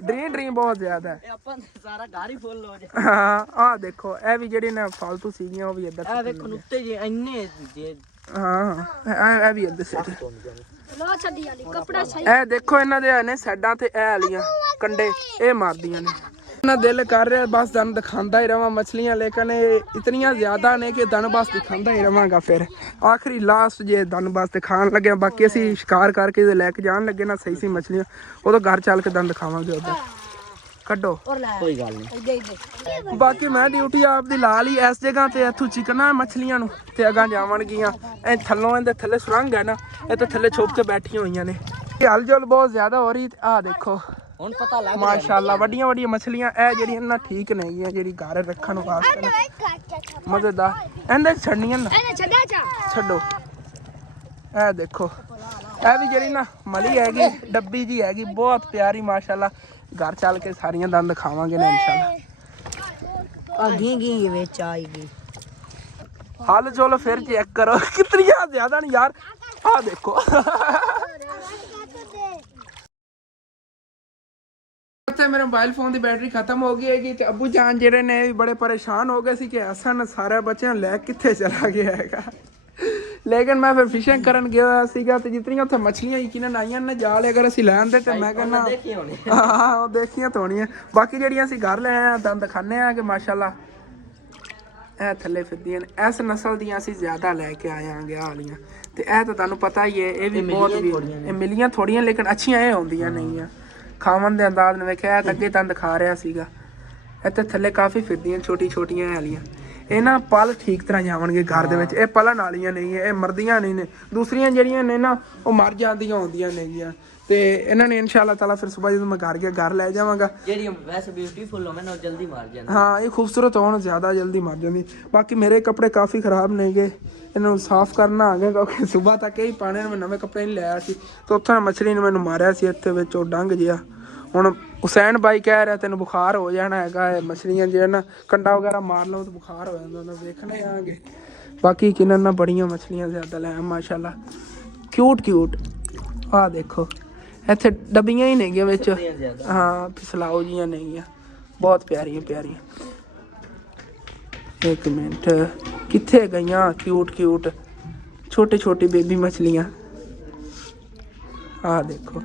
ਡਰੀਮ ਬਹੁਤ ਜ਼ਿਆਦਾ ਹੈ ਇਹ ਆਪਾਂ ਸਾਰਾ ਘਰ ਹੀ ਫੁੱਲ ਹੋ ਜਾ ਹਾਂ ਆਹ ਦੇਖੋ ਇਹ ਵੀ ਜਿਹੜੇ ਨੇ ਫਾਲਤੂ ਸੀਗੀਆਂ ਉਹ ਵੀ ਇੱਧਰ ਇਹ ਵੇਖੋ ਉੱਤੇ ਜੇ ਇੰਨੇ ਜੇ ਹਾਂ ਇਹ ਵੀ ਇੱਧਰ ਸਿੱਟ ਲੋ ਛੱਡੀ ਵਾਲੀ ਕਪੜਾ ਸਹੀ ਇਹ ਦੇਖੋ ਇਹਨਾਂ ਦੇ ਨੇ ਸਾਈਡਾਂ ਤੇ ਇਹ ਵਾਲੀਆਂ ਕੰਡੇ ਇਹ ਮਾਰਦੀਆਂ ਨੇ ਨਾ ਦਿਲ ਕਰ ਰਿਹਾ ਬਸ ਤੁਹਾਨੂੰ ਦਿਖਾਉਂਦਾ ਹੀ ਰਵਾਂ ਮਛਲੀਆਂ ਲੇਕਿਨ ਇਹ ਇਤਨੀਆਂ ਜ਼ਿਆਦਾ ਨੇ ਕਿ ਤੁਹਾਨੂੰ ਬਸ ਦਿਖਾਉਂਦਾ ਹੀ ਰਵਾਂਗਾ ਫਿਰ ਆਖਰੀ ਲਾਸਟ ਜੇ ਤੁਹਾਨੂੰ ਬਸ ਦਿਖਾਉਣ ਲੱਗਿਆ ਬਾਕੀ ਅਸੀਂ ਸ਼ਿਕਾਰ ਕਰਕੇ ਲੈ ਕੇ ਜਾਣ ਲੱਗੇ ਨਾ ਸਹੀ ਮਛਲੀਆਂ ਉਦੋਂ ਘਰ ਚੱਲ ਕੇ ਤੁਹਾਨੂੰ ਦਿਖਾਵਾਂਗੇ ਉਧਰ ਕੱਢੋ ਕੋਈ ਗੱਲ ਨਹੀਂ ਬਾਕੀ ਮੈਂ ਡਿਊਟੀ ਆਪਦੀ ਲਾ ਲਈ ਇਸ ਜਗ੍ਹਾ ਤੇ ਇੱਥੋਂ ਚਿਕਨਾ ਮਛਲੀਆਂ ਨੂੰ ਤੇ ਅਗਾਂ ਜਾਵਣਗੀਆਂ ਇਹ ਥੱਲੋਂ ਇਹਦੇ ਥੱਲੇ ਸੁਰੰਗ ਹੈ ਨਾ ਇਹ ਤਾਂ ਥੱਲੇ ਛੁਪ ਕੇ ਬੈਠੀਆਂ ਹੋਈਆਂ ਨੇ ਇਹ ਹਲਚਲ ਬਹੁਤ ਜ਼ਿਆਦਾ ਹੋ ਰਹੀ ਆਹ ਦੇਖੋ ਹੁਣ ਪਤਾ ਲੱਗ ਮਾਸ਼ਾਅੱਲਾ ਵੱਡੀਆਂ ਮਛਲੀਆਂ ਇਹ ਜਿਹੜੀਆਂ ਨਾ ਠੀਕ ਨੇ ਹੈਗੀਆਂ ਜਿਹੜੀ ਘਰ ਰੱਖਣ ਨੂੰ ਵਾਸਤੇ ਮਜ਼ੇਦਾਰ ਇਹਦੇ ਛੱਡਣੀਆਂ ਨਾ ਛੱਡੋ ਇਹ ਦੇਖੋ ਇਹ ਵੀ ਜਿਹੜੀ ਨਾ ਮਲੀ ਹੈਗੀ ਡੱਬੀ ਜੀ ਹੈਗੀ ਬਹੁਤ ਪਿਆਰੀ ਮਾਸ਼ਾਅੱਲਾ ਘਰ ਚੱਲ ਕੇ ਸਾਰੀਆਂ ਦੰਦ ਖਾਵਾਂਗੇ ਨਾ ਇਨਸ਼ਾਅੱਲਾ ਆ ਗੀ ਵਿੱਚ ਆਏਗੀ हाल चलो फिर चेक करो कितनी ज्यादा नहीं यार आ देखो ਉੱਥੇ ਮੇਰੇ ਮੋਬਾਈਲ ਫੋਨ ਦੀ ਬੈਟਰੀ ਖਤਮ ਹੋ ਗਈ ਹੈਗੀ ਤੇ ਅੱਬੂ ਜਾਨ ਜਿਹੜੇ ਨੇ ਵੀ ਬੜੇ ਪਰੇਸ਼ਾਨ ਹੋ ਗਏ ਸੀ ਕਿ ਹਸਨ ਸਾਰੇ ਬੱਚਿਆਂ ਨੂੰ ਲੈ ਕਿੱਥੇ ਚਲਾ ਗਿਆ ਹੈਗਾ ਲੇਕਿਨ ਮੈਂ ਫਿਰ ਫਿਸ਼ਿੰਗ ਕਰਨ ਗਿਆ ਸੀਗਾ ਤੇ ਜਿਤਨੀਆਂ ਉੱਥੇ ਮੱਛਲੀਆਂ ਯਕੀਨਨ ਆਈਆਂ ਨੇ ਜਾਲ ਅਗਰ ਅਸੀਂ ਲੈ ਆਂਦੇ ਤੇ ਮੈਂ ਕਹਿੰਦਾ ਹਾਂ ਉਹ ਦੇਖੀਆਂ ਤੋਣੀਆਂ ਬਾਕੀ ਜਿਹੜੀਆਂ ਅਸੀਂ ਘਰ ਲੈ ਆਏ ਤਾਂ ਦਿਖਾਣੇ ਆ ਕਿ ਮਾਸ਼ਾਅੱਲਾ ਇਹ ਥੱਲੇ ਫਿਰਦੀਆਂ ਨੇ ਇਸ ਨਸਲ ਦੀਆਂ ਅਸੀਂ ਜ਼ਿਆਦਾ ਲੈ ਕੇ ਆਏ ਆਂਗੇ ਆ ਵਾਲੀਆਂ ਤੇ ਇਹ ਤਾਂ ਤੁਹਾਨੂੰ ਪਤਾ ਹੀ ਹੈ ਇਹ ਵੀ ਬਹੁਤ ਵੀ ਇਹ ਮਿਲੀਆਂ ਥੋੜੀਆਂ ਲੇਕਿਨ ਅੱਛੀਆਂ ਇਹ ਹੁੰਦੀਆਂ ਨਹੀਂ ਆ ਖਾਵਣ ਦੇ ਅੰਦਾਜ਼ ਨੇ ਵੇਖਿਆ ਤਾਂ ਅੱਗੇ ਤਾਂ ਦਿਖਾ ਰਿਹਾ ਸੀਗਾ ਇੱਥੇ ਥੱਲੇ ਕਾਫੀ ਫਿਰਦੀਆਂ ਛੋਟੀ ਛੋਟੀਆਂ ਵਾਲੀਆਂ ਇਹ ਨਾ ਪਲ ਠੀਕ ਤਰ੍ਹਾਂ ਜਾਵਣਗੇ ਘਰ ਦੇ ਵਿੱਚ ਇਹ ਪਲਣ ਵਾਲੀਆਂ ਨਹੀਂ ਇਹ ਮਰਦੀਆਂ ਨਹੀਂ ਨੇ ਦੂਸਰੀਆਂ ਜਿਹੜੀਆਂ ਨੇ ਨਾ ਉਹ ਮਰ ਜਾਂਦੀਆਂ ਹੁੰਦੀਆਂ ਨੇਗੀਆਂ ਤੇ ਇਹਨਾਂ ਨੇ ਇਨਸ਼ਾਅੱਲਾ ਤਾਲਾ ਫਿਰ ਸਵੇਰ ਜਦੋਂ ਮੈਂ ਘਰ ਗਿਆ ਘਰ ਲੈ ਜਾਵਾਂਗਾ ਜਿਹੜੀ ਵੈਸੇ ਬਿਊਟੀਫੁਲ ਹੋਵੇ ਨਾ ਜਲਦੀ ਮਾਰ ਜਾਂਦੀ ਹਾਂ ਇਹ ਖੂਬਸੂਰਤ ਹੋਣ ਜ਼ਿਆਦਾ ਜਲਦੀ ਮਰ ਜਾਂਦੀ ਬਾਕੀ ਮੇਰੇ ਕੱਪੜੇ ਕਾਫੀ ਖਰਾਬ ਨੇਗੇ ਇਹਨਾਂ ਨੂੰ ਸਾਫ਼ ਕਰਨਾ ਆ ਗਿਆ ਕਿਉਂਕਿ ਸਵੇਰ ਤੱਕ ਹੀ ਪਾਣੇ ਮੈਂ ਨਵੇਂ ਕੱਪੜੇ ਨਹੀਂ ਲਿਆ ਸੀ ਤੇ ਉੱਥੋਂ ਮੱਛਲੀ ਨੇ ਮੈਨੂੰ ਮਾਰਿਆ ਸੀ ਇੱਥੇ ਵਿੱਚ ਉਹ ਡੰਗ ਜਿਹਾ ਹੁਣ ਹੁਸੈਨ ਬਾਈ ਕਹਿ ਰਿਹਾ ਤੈਨੂੰ ਬੁਖਾਰ ਹੋ ਜਾਣਾ ਹੈਗਾ ਇਹ ਮੱਛਲੀਆਂ ਜਿਹੜਾ ਨਾ ਕੰਡਾ ਵਗੈਰਾ ਮਾਰ ਲਓ ਤਾਂ ਬੁਖਾਰ ਹੋ ਜਾਂਦਾ ਉਹਨਾਂ ਵੇਖਣੇ ਆਂਗੇ ਬਾਕੀ ਕਿਨਾਂ ਨਾ ਬੜੀਆਂ ਮੱਛਲੀਆਂ ਜ਼ਿਆਦਾ ਲੈ ਮਾਸ਼ਾਅੱਲਾ ਕਿਊਟ ਆਹ ਦੇਖੋ ਇੱਥੇ ਡੱਬੀਆਂ ਹੀ ਨੇਗੀਆਂ ਵਿੱਚ ਹਾਂ ਫਿਸਲਾਓ ਜੀਆਂ ਨੇਗੀਆਂ ਬਹੁਤ ਪਿਆਰੀਆਂ ਇੱਕ ਮਿੰਟ ਕਿੱਥੇ ਗਈਆਂ ਕਿਊਟ ਛੋਟੀ ਬੇਬੀ ਮਛਲੀਆਂ ਆਹ ਦੇਖੋ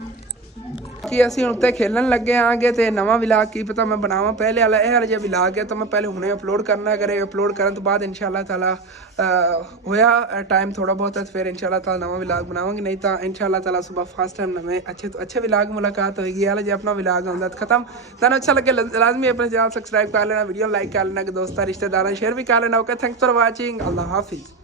ਕਿ ਅਸੀਂ ਹੁਣ ਉੱਤੇ ਖੇਲਣ ਲੱਗੇ ਆਂਗੇ ਤੇ ਨਵਾਂ ਵਲੌਗ ਕੀ ਪਤਾ ਮੈਂ ਬਣਾਵਾਂ ਪਹਿਲੇ ਵਾਲਾ ਇਹ ਵਾਲਾ ਜਿਹਾ ਵਲੌਗ ਹੈ ਤਾਂ ਮੈਂ ਪਹਿਲੇ ਹੁਣੇ ਅਪਲੋਡ ਕਰਨਾ ਕਰੇ ਅਪਲੋਡ ਕਰਨ ਤੋਂ ਬਾਅਦ ਇਨਸ਼ਾਅੱਲਾ ਤਾਲਾ ਹੋਇਆ ਟਾਈਮ ਥੋੜਾ ਬਹੁਤ ਫਿਰ ਇਨਸ਼ਾਅੱਲਾ ਤਾਲਾ ਨਵਾਂ ਵਲੌਗ ਬਣਾਵਾਂਗੇ ਨਹੀਂ ਤਾਂ ਇਨਸ਼ਾਅੱਲਾ ਤਾਲਾ ਸਵੇਰ ਫਸਟ ਟਾਈਮ ਨਵੇਂ ਅੱਛੇ ਤੋਂ ਅੱਛੇ ਵਲੌਗ ਮੁਲਾਕਾਤ ਹੋਏਗੀ ਇਹ ਵਾਲਾ ਜੇ ਆਪਣਾ ਵਲੌਗ ਹੁੰਦਾ ਤਾਂ ਖਤਮ ਤੁਹਾਨੂੰ ਅੱਛਾ ਲੱਗੇ ਲਾਜ਼ਮੀ ਆਪਣੇ ਚੈਨਲ ਸਬਸਕ੍ਰਾइब कर लेना वीडियो लाइक कर लेना दोस्तों रिश्तेदारों शेयर भी कर लेना ओके थैंक्स फॉर वाचिंग अल्लाह हाफिज़।